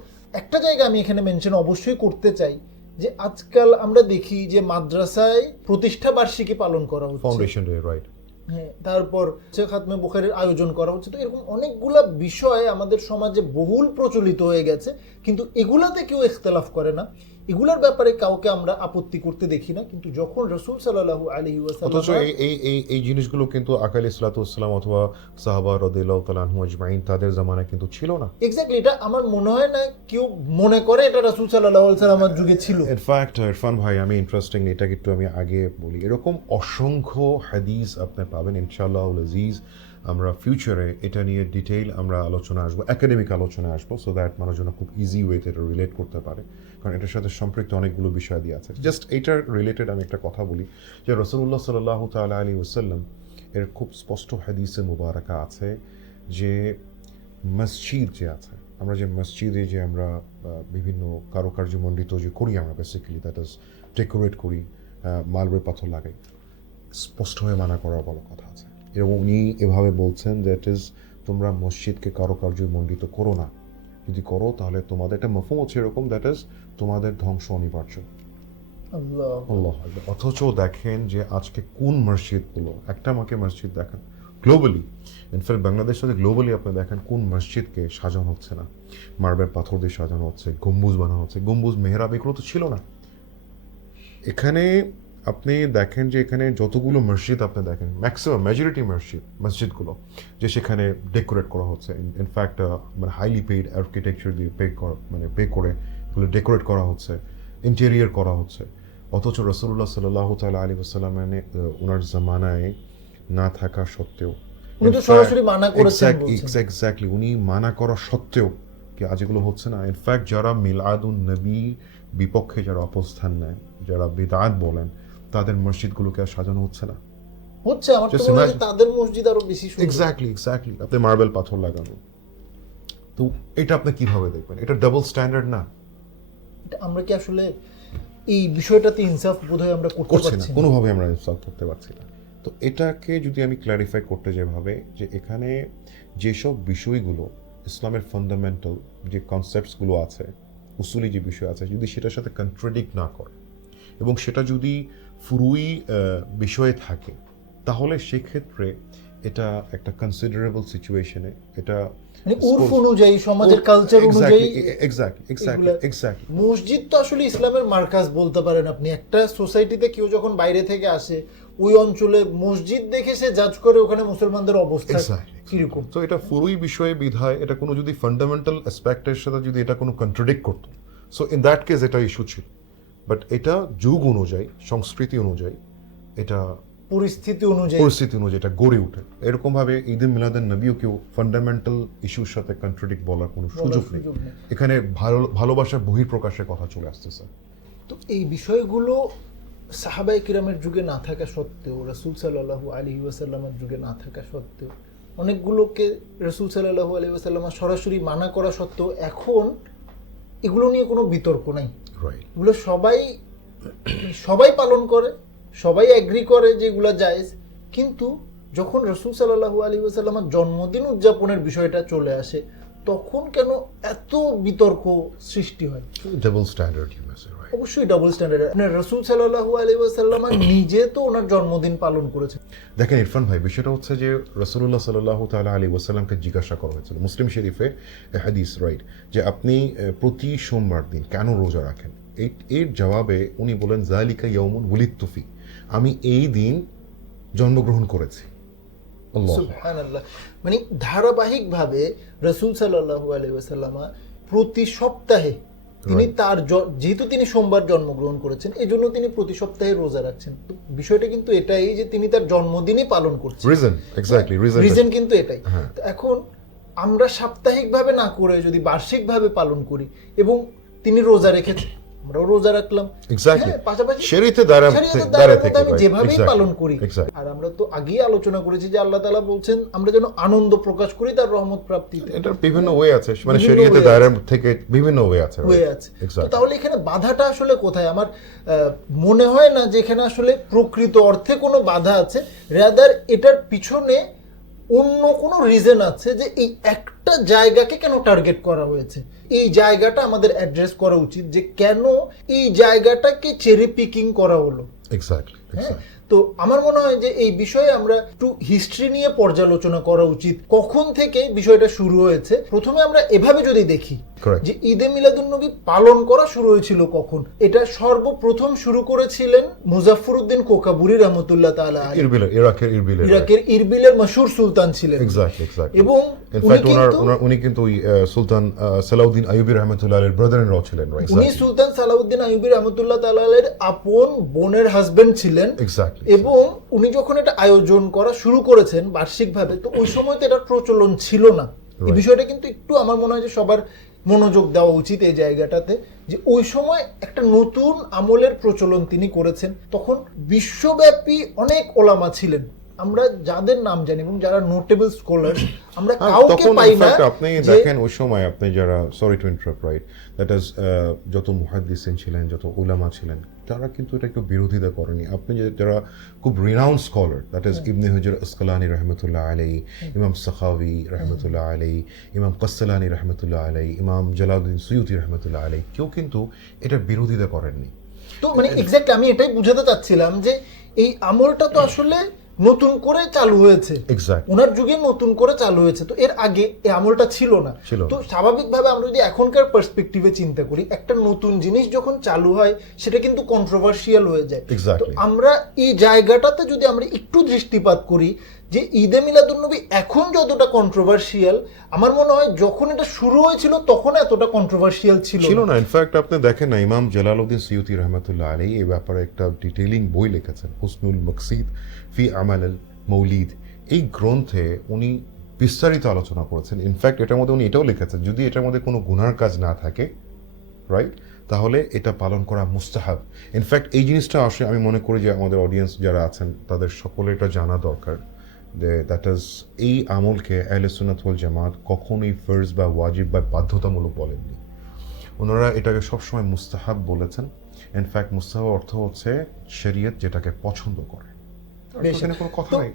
একটা জায়গা আমি এখানে মেনশন অবশ্যই করতে চাই যে আজকাল আমরা দেখি যে মাদ্রাসায় প্রতিষ্ঠা বার্ষিকী পালন করা হচ্ছে, ফাউন্ডেশন ডে, রাইট? হ্যাঁ, তারপর খাতমে বুখারীর আয়োজন করা হচ্ছে। তো এরকম অনেকগুলা বিষয় আমাদের সমাজে বহুল প্রচলিত হয়ে গেছে, কিন্তু এগুলাতে কেউ ইখতিলাফ করে না। এগুলোর ব্যাপারে কাউকে আমরা আপত্তি করতে দেখি না, কিন্তু যখন রাসূল সাল্লাল্লাহু আলাইহি অথচ ওয়াসাল্লাম এই জিনিসগুলো কিন্তু আকাইল ইসলাতাম অথবা সাহাবা রাদিয়াল্লাহু তাআলা আনহুম আজমাইন তাদের জামানায় কিন্তু ছিল না। এক্স্যাক্টলি, এটা আমার মনে হয় না কেউ মনে করে এটা রাসূল সাল্লাল্লাহু আলাইহি ওয়াসাল্লামের যুগে ছিল। ইনফ্যাক্ট ইরফান ভাই, আমি ইন্টারেস্টিং এটাকে একটু আমি আগে বলি, এরকম অসংখ্য হাদিস আপনি পাবেন ইনশাআল্লাহ আজিজ। আমরা ফিউচারে এটা নিয়ে ডিটেইল আমরা আলোচনা আসবো, একাডেমিক আলোচনা আসবো, সো দ্যাট মানুষজন খুব ইজি ওয়েতে এটা রিলেট করতে পারে, কারণ এটার সাথে সম্পৃক্ত অনেকগুলো বিষয় দিয়ে আছে। জাস্ট এইটার রিলেটেড আমি একটা কথা বলি যে রাসূলুল্লাহ সাল্লাল্লাহু তাআলা আলাইহি ওয়াসাল্লাম এর খুব স্পষ্ট হাদিসে মুবারাকা আছে যে মসজিদ যে আছে, আমরা যে মসজিদে যে আমরা বিভিন্ন কারুকার্যমণ্ডিত যে করি আমরা বেসিক্যালি দ্যাট ইজ ডেকোরেট করি, মার্বেল পাথর লাগাই, স্পষ্টভাবে মানা করার বড় কথা আছে। এবং উনি এভাবে বলছেন দ্যাট ইজ তোমরা মসজিদকে কারুকার্যমণ্ডিত করো না, যদি করো তাহলে তোমাদের একটা মফহুম হচ্ছে এরকম দ্যাট ইজ তোমাদের ধ্বংস অনিবার্য। আল্লাহ। অথচ দেখেন যে আজকে কোন মসজিদগুলো, একটা আমাকে মসজিদ দেখেন গ্লোবালি, ইনফ্যাক্ট বাংলাদেশ সাথে গ্লোবালি আপনি দেখেন কোন মসজিদকে সাজানো হচ্ছে না, মার্বেল পাথর দিয়ে সাজানো হচ্ছে, গম্বুজ বানানো হচ্ছে, গম্বুজ মেহরাব এগুলো তো ছিল না। এখানে আপনি দেখেন যে এখানে যতগুলো মসজিদ আপনি দেখেন, ম্যাক্সিমাম মেজরিটি মসজিদগুলো যে সেখানে ডেকোরেট করা হচ্ছে, ইনফ্যাক্ট মানে হাইলি পেইড আর্কিটেকচার দিয়ে পে করে এগুলো ডেকোরেট করা হচ্ছে, ইন্টেরিয়র করা হচ্ছে। অথচ রাসূলুল্লাহ সাল্লাল্লাহু তাআলা আলাইহি ওয়াসাল্লাম ওনার জামানায় না থাকা সত্ত্বেও, উনি তো সরাসরি মানা করেছেন। এক্স্যাক্টলি, উনি মানা করা সত্ত্বেও কি আজ এগুলো হচ্ছে না? ইনফ্যাক্ট যারা মিলাদুন নবী বিপক্ষে যারা অবস্থান নেয়, যারা বিদআত বলেন, তাদের মসজিদগুলোকে আর সাজানো হচ্ছে না। হচ্ছে, আমার তো মনে হয় তাদের মসজিদ আরো বেশি সুন্দর। এক্স্যাক্টলি, আপনি মার্বেল পাথর লাগানো, তো এটা আপনি কিভাবে দেখবেন? এটা ডাবল স্ট্যান্ডার্ড না? আমরা কি আসলে এই বিষয়টাতে ইনসাফ বোধহয় আমরা করতে পারছি না, কোনোভাবে আমরা ইনসাফ করতে পারছি না। তো এটাকে যদি আমি ক্ল্যারিফাই করতে যেভাবে, যে এখানে যেসব বিষয়গুলো ইসলামের ফান্ডামেন্টাল যে কনসেপ্টসগুলো আছে, উসুলি যে বিষয় আছে, যদি সেটার সাথে কন্ট্রাডিক্ট না করে এবং সেটা যদি ফুরুই বিষয়ে থাকে, তাহলে সেক্ষেত্রে এটা একটা কনসিডারেবল সিচুয়েশনে, এটা মানে উর্ফ অনুযায়ী, সমাজের কালচার অনুযায়ী। এক্স্যাক্টলি মসজিদ তো আসলে ইসলামের মার্কাজ বলতে পারেন আপনি। একটা সোসাইটিতে কেউ যখন বাইরে থেকে আসে, ওই অঞ্চলে মসজিদ দেখে সে জাজ করে ওখানে মুসলমানদের অবস্থা কিরকম। তো এটা ফুরুই বিষয়ে বিধায় এটা কোনো যদি ফান্ডামেন্টাল অ্যাসপেক্টের সাথে যদি এটা কোনো কন্ট্রাডিক্ট করতো, সো ইন দ্যাট কেস এটা ইস্যু ছিল। বাট এটা যুগ অনুযায়ী, সংস্কৃতি অনুযায়ী, এটা পরিস্থিতি অনুযায়ী এটা গড়ে ওঠে। এরকম ভাবে ঈদে মিলাদুন নবীও কেউ ফান্ডামেন্টাল ইস্যুর সাথে কন্ট্রাডিক্ট বলার কোনো সুযোগ নেই। এখানে ভালোবাসার বহিঃপ্রকাশের কথা চলে আসতেছে। তো এই বিষয়গুলো সাহাবায়ে কিরামের যুগে না থাকা সত্ত্বেও, রাসূল সাল্লাল্লাহু আলাইহি ওয়াসাল্লামের যুগে না থাকা সত্ত্বেও, অনেকগুলোকে রাসূল সাল্লাল্লাহু আলাইহি ওয়াসাল্লাম সরাসরি মানা করা সত্ত্বেও এখন এগুলো নিয়ে কোনো বিতর্ক নাই। এগুলো সবাই পালন করে, সবাই এগ্রি করে যে এগুলো জায়েজ। কিন্তু যখন রাসূল সাল্লাল্লাহু আলাইহি ওয়াসাল্লামের জন্মদিন উদযাপনের বিষয়টা চলে আসে, তখন কেন এত বিতর্ক সৃষ্টি হয়? ডাবল স্ট্যান্ডার্ড, অবশ্যই ডাবল স্ট্যান্ডার্ড। আপনার রাসূল সাল্লাল্লাহু আলাইহি ওয়াসাল্লাম নিজে তো ওনার জন্মদিন পালন করেছেন। দেখেন ইরফান ভাই, বিষয়টা হচ্ছে যে রাসূলুল্লাহ সাল্লাল্লাহু তাআলা আলাইহি ওয়াসাল্লামকে জিজ্ঞাসা করা হয়েছিল, মুসলিম শরীফে হাদিস, রাইট, যে আপনি প্রতি সোমবার দিন কেন রোজা রাখেন? এর জবাবে উনি বলেন, যালিকা ইয়াউমুন উলিদতু ফি, আমি এই দিন জন্মগ্রহণ করেছি। সুবহানাল্লাহ। মানে ধারাবাহিকভাবে রাসূল সাল্লাল্লাহু আলাইহি ওয়াসাল্লাম প্রতি সপ্তাহে তিনি তার যেহেতু তিনি সোমবার জন্মগ্রহণ করেছেন, এই জন্য তিনি প্রতি সপ্তাহে রোজা রাখছেন। বিষয়টা কিন্তু এটাই যে তিনি তার জন্মদিনই পালন করছেন। রিজন কিন্তু এটাই। এখন আমরা সাপ্তাহিকভাবে না করে যদি বার্ষিকভাবে পালন করি, এবং তিনি রোজা রেখেছেন, আমরাও রোজা রাখলাম, পাশাপাশি আমি যেভাবেই পালন করি। আর আমরা তো আগেই আলোচনা করেছি যে আল্লাহ তাআলা বলছেন আমরা যেন আনন্দ প্রকাশ করি তার রহমত প্রাপ্তিতে। এটা বিভিন্ন ওয়ে আছে, মানে শরীয়তে দায়রা থেকে বিভিন্ন ওয়ে আছে। তাহলে এখানে বাধাটা আসলে কোথায়? আমার মনে হয় না যে এখানে আসলে প্রকৃত অর্থে কোনো বাধা আছে, রাদার এটার পিছনে অন্য কোনো রিজন আছে, যে এই একটা একটা জায়গাকে কেন টার্গেট করা হয়েছে, এই জায়গাটা আমাদের অ্যাড্রেস করা উচিত যে কেন এই জায়গাটাকে চেরি পিকিং করা হলো। এক্স্যাক্টলি। তো আমার মনে হয় যে এই বিষয়ে আমরা একটু হিস্ট্রি নিয়ে পর্যালোচনা করা উচিত, কখন থেকে বিষয়টা শুরু হয়েছে। প্রথমে আমরা এভাবে যদি দেখি যে ঈদে মিলাদুন্নবী পালন করা শুরু হয়েছিল কখন, এটা সর্বপ্রথম শুরু করেছিলেন মুজাফফরউদ্দিন কোকাবুরি রহমতুল্লাহ তাআলা আলাইহি, ইরাকের ইরবিলের মশহুর সুলতান ছিলেন। এবং উনি কিন্তু সুলতান সালাউদ্দিন আইয়ুবী রহমতুল্লাহ আলাইহির ব্রাদার ইন ল ছিলেন। উনি সুলতান সালাউদ্দিন আইয়ুবী রহমতুল্লাহ তাআলা আলাইহির আপন বোনের হাজবেন্ড ছিলেন। এবং উনি যখন এটা আয়োজন করা শুরু করেছেন বার্ষিকভাবে, তো ওই সময় তো এটার প্রচলন ছিল না। এই বিষয়টা কিন্তু একটু আমার মনে হয় যে সবার মনোযোগ দেওয়া উচিত এই জায়গাটাতে, যে ওই সময় একটা নতুন আমলের প্রচলন তিনি করেছেন। তখন বিশ্বব্যাপী অনেক ওলামা ছিলেন, আমরা যাদের নাম জানি এবং যারা নোটেবল স্কলার, আমরা কাউকে পাই না। আপনি দেখেন ওই সময় আপনি যারা, sorry to interrupt, right, that is যত মুহাদ্দিসিন ছিলেন, যত উলামা ছিলেন, তারা কিন্তু এটা একটু বিরোধিতা করেনি। আপনি যারা খুব রিনাউন্ড স্কলার, দ্যাট ইজ ইবনে হুজর আসকালানি রহমতুল্লাহ আলাইহি, ইমাম সাখাওয়ি রহমতুল্লাহ আলাইহি, ইমাম কাসসালানি রহমতুল্লাহ আলাইহি, ইমাম জালালউদ্দিন সুয়ুতি রহমতুল্লাহ আলাইহি, কেউ কিন্তু এটা বিরোধিতা করেননি। তো মানে এক্স্যাক্টলি আমি এটাই বুঝাতে চাচ্ছিলাম যে এই আমলটা তো আসলে নতুন করে চালু হয়েছে, ওনার যুগে নতুন করে চালু হয়েছে, তো এর আগে এই আমলটা ছিল না। তো স্বাভাবিকভাবে আমরা যদি এখনকার পার্সপেক্টিভে চিন্তা করি, একটা নতুন জিনিস যখন চালু হয় সেটা কিন্তু কন্ট্রোভার্সিয়াল হয়ে যায়। তো আমরা এই জায়গাটাতে যদি আমরা একটু দৃষ্টিপাত করি যে ঈদে মিলাদুন্নবী এখন যতটা কন্ট্রোভার্সিয়াল, আমার মনে হয় যখন এটা শুরু হয়েছিল তখন এতটা কন্ট্রোভার্সিয়াল ছিল না। ইনফ্যাক্ট আপনি দেখেন না, ইমাম জালালউদ্দিন সুয়ুতি রহমতুল্লাহ আলাইহি এই ব্যাপারে একটা ডিটেইলিং বই লিখেছেন, হুসনুল মাকসিদ ফি আমাল আল মৌলিদ। এই গ্রন্থে উনি বিস্তারিত আলোচনা করেছেন। ইনফ্যাক্ট এটার মধ্যে উনি এটাও লিখেছেন, যদি এটার মধ্যে কোনো গুনার কাজ না থাকে, রাইট, তাহলে এটা পালন করা মুস্তাহাব। ইনফ্যাক্ট এই জিনিসটা আসলে আমি মনে করি যে আমাদের অডিয়েন্স যারা আছেন তাদের সকলে এটা জানা দরকার, দ্যাট ইজ এই আমলকে আহলে সুন্নাত ওয়াল জামাত কখনোই ফরজ বা ওয়াজিব বা বাধ্যতামূলক বলেননি। ওনারা এটাকে সবসময় মুস্তাহাব বলেছেন। ইনফ্যাক্ট মুস্তাহাব অর্থ হচ্ছে শরীয়ত যেটাকে পছন্দ করে।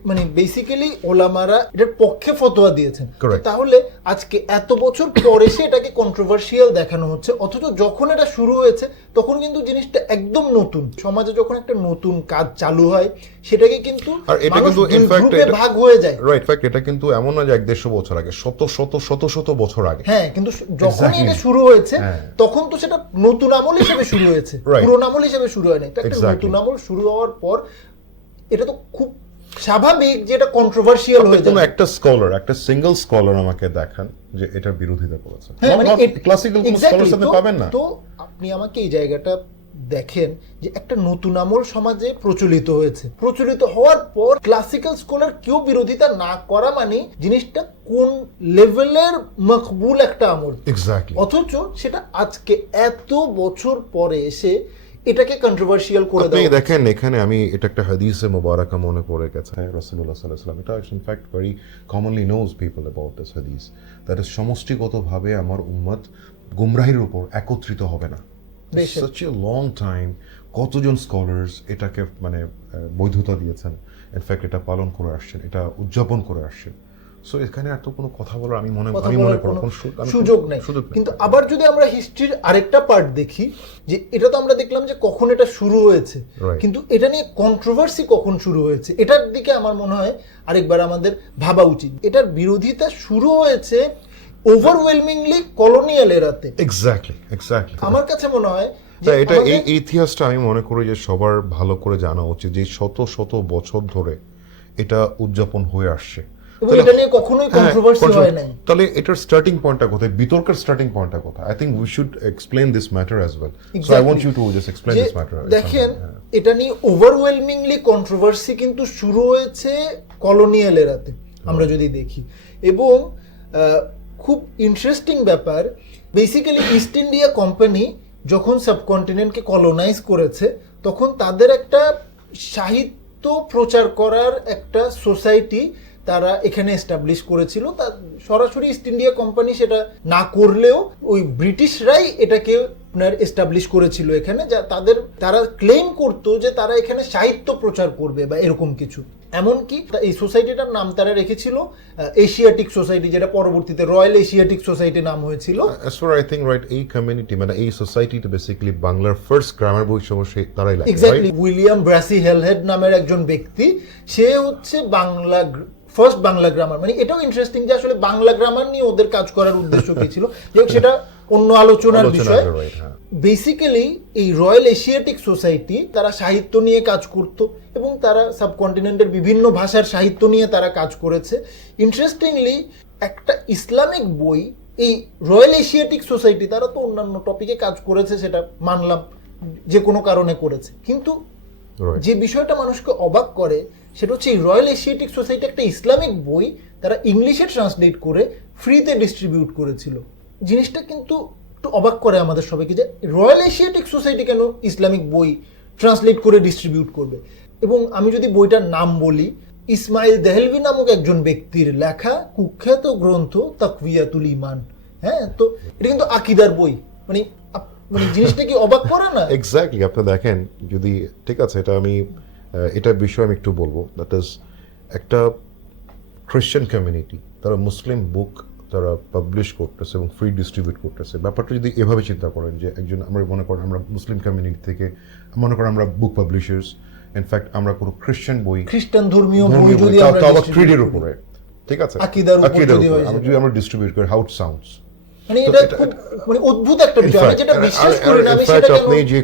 মানে বেসিক্যালি ওলামারা এটার পক্ষে ফতোয়া দিয়েছেন। তাহলে আজকে এত বছর পরে সে এটাকে কন্ট্রোভার্সিয়াল দেখানো হচ্ছে, অথচ যখন এটা শুরু হয়েছে তখন কিন্তু জিনিসটা একদম নতুন। সমাজে যখন একটা নতুন কাজ চালু হয় সেটাকে কিন্তু ভাগ হয়ে যায়। রাইট, ফ্যাক্ট এটা কিন্তু এমন না যে 150 বছর আগে, শত বছর আগে। হ্যাঁ, কিন্তু যখন এটা শুরু হয়েছে তখন তো সেটা নতুন আমল হিসেবে শুরু হয়েছে, পুরোনো আমল হিসেবে শুরু হয় নাই। একটা নতুন আমল শুরু হওয়ার পর এটা তো খুব স্বাভাবিক যে এটা কন্ট্রোভার্সিয়াল হয়ে যায়। একটা স্কলার, একটা সিঙ্গেল স্কলার আমাকে দেখান যে এটা বিরোধিতা করেছে। ক্লাসিক্যাল কোন স্কলার সাথে পাবেন না। তো আপনি আমাকে এই জায়গাটা দেখেন যে একটা নতুন আমল সমাজে প্রচলিত হয়েছে, প্রচলিত হওয়ার পর ক্লাসিক্যাল স্কলার কেউ বিরোধিতা না করা মানে জিনিসটা কোন লেভেলের মকবুল একটা আমল। অথচ সেটা আজকে এত বছর পরে এসে এটাকে কন্ট্রোভার্সিয়াল করে দেয়। আপনি দেখেন এখানে আমি এটা একটা হাদিসে মুবারাকা মনে পড়ে গেছে, রাসূলুল্লাহ সাল্লাল্লাহু আলাইহি ওয়াসাল্লাম, এটা in fact very commonly knows people about this হাদিস, দ্যাট ইজ সমষ্টিগতভাবে আমার উম্মত গুমরাহির উপর একত্রিত হবে না। সাচ এ লং টাইম, কতজন স্কলার্স এটাকে মানে বৈধতা দিয়েছেন, ইনফ্যাক্ট এটা পালন করে আসছেন, এটা উদযাপন করে আসছেন। সো এখানে আর তো কোনো কথা বলার আমি মনে করি সুযোগ নেই। কিন্তু আবার যদি আমরা হিস্ট্রির আরেকটা পার্ট দেখি, যে এটা তো আমরা দেখলাম যে কখন এটা শুরু হয়েছে, কিন্তু এটা নিয়ে কন্ট্রোভার্সি কখন শুরু হয়েছে এটার দিকে আমার মনে হয় আরেকবার আমাদের ভাবা উচিত। এটার বিরোধিতা শুরু হয়েছে ওভারওয়েলমিংলি কলোনিয়াল এরাতে। এক্স্যাক্টলি আমার কাছে মনে হয় এটা এই ইতিহাসটা আমি মনে করি যে সবার ভালো করে জানা উচিত, যে শত শত বছর ধরে এটা উদযাপন হয়ে আসছে। এটা নিয়ে কখনোই কন্ট্রোভার্সি হয় নাই। তাহলে এটার স্টার্টিং পয়েন্টটা কোথায়, বিতর্কের স্টার্টিং পয়েন্টটা কোথায়? I think we should explain this matter as well. So I want you to just explain this matter. দেখেন, এটা নিয়ে ওভারওয়েলমিংলি কন্ট্রোভার্সি কিন্তু শুরু হয়েছে কলোনিয়াল এরাতে আমরা যদি দেখি। এবং খুব ইন্টারেস্টিং ব্যাপার, বেসিক্যালি ইস্ট ইন্ডিয়া কোম্পানি যখন সাবকন্টিনেন্টকে কলোনাইজ করেছে তখন তাদের একটা সাহিত্য প্রচার করার একটা সোসাইটি তারা এখানে এস্টাবলিশ করেছিল। তা সরাসরি ইস্ট ইন্ডিয়া কোম্পানি সেটা না করলেও ওই ব্রিটিশরাই এটাকে আপনার এস্টাবলিশ করেছিল এখানে, যা তারা ক্লেম করতো যে তারা এখানে সাহিত্য প্রচার করবে বা এরকম কিছু। এমনকি এই সোসাইটিটার নাম তারা রেখেছিল এশিয়াটিক সোসাইটি, যেটা পরবর্তীতে রয়্যাল এশিয়াটিক সোসাইটি নাম হয়েছিল। As far I think right, এই কমিউনিটি মানে এই সোসাইটিটা বেসিক্যালি বাংলার ফার্স্ট গ্রামার বই সমস্যা তারাই লাগে। এক্স্যাক্টলি, উইলিয়াম ব্রাসি হেলহেড নামের একজন ব্যক্তি, সে হচ্ছে ফার্স্ট বাংলা গ্রামার। মানে এটাও ইন্টারেস্টিং যে আসলে বাংলা গ্রামার নিয়ে ওদের কাজ করার উদ্দেশ্য কি ছিল, সেটা অন্য আলোচনার বিষয়। বেসিক্যালি এই রয়্যাল এশিয়াটিক সোসাইটি তারা সাহিত্য নিয়ে কাজ করত এবং তারা সাবকন্টিনেন্টের বিভিন্ন ভাষার সাহিত্য নিয়ে তারা কাজ করেছে। ইন্টারেস্টিংলি একটা ইসলামিক বই এই রয়্যাল এশিয়াটিক সোসাইটি, তারা তো অন্যান্য টপিকে কাজ করেছে, সেটা মানলাম, যে কোনো কারণে করেছে, কিন্তু যে বিষয়টা মানুষকে অবাক করে সেটা হচ্ছে এই রয়্যাল এশিয়াটিক সোসাইটি একটা ইসলামিক বই তারা ইংলিশে ট্রান্সলেট করে ফ্রিতে ডিস্ট্রিবিউট করেছিল। জিনিসটা কিন্তু একটু অবাক করে আমাদের সবাইকে যে রয়্যাল এশিয়াটিক সোসাইটি কেন ইসলামিক বই ট্রান্সলেট করে ডিস্ট্রিবিউট করবে। এবং আমি যদি বইটার নাম বলি, ইসমাইল দেহলভি নামক একজন ব্যক্তির লেখা কুখ্যাত গ্রন্থ তাকভিয়াতুল ঈমান। হ্যাঁ, তো এটা কিন্তু আকীদার বই। মানে জিনিসটা কি অবাক করে না? এক্স্যাক্টলি, আপনি দেখেন, যদি ঠিক আছে, এটার বিষয়ে আমি একটু বলবো। দ্যাট ইজ একটা খ্রিশ্চান কমিউনিটি, তারা মুসলিম বুক তারা পাবলিশ করতেছে এবং ফ্রি ডিস্ট্রিবিউট করতেছে। ব্যাপারটা যদি এভাবে চিন্তা করেন যে একজন, আমরা মনে করেন আমরা মুসলিম কমিউনিটি থেকে মনে করেন আমরা বুক পাবলিশার্স, ইনফ্যাক্ট আমরা কোনো খ্রিশ্চান বই, খ্রিস্টান ধর্মীয় বই যদি আমরা ক্রিডের উপরে, ঠিক আছে, আকীদার উপরে যদি আমরা ডিস্ট্রিবিউট করি, হাউ ইট সাউন্ডস, মানে এটা খুব মানে অদ্ভুত একটা বিষয়। আমি যেটা বিশ্বাস করি না, আমি সেটা কেন আপনি যে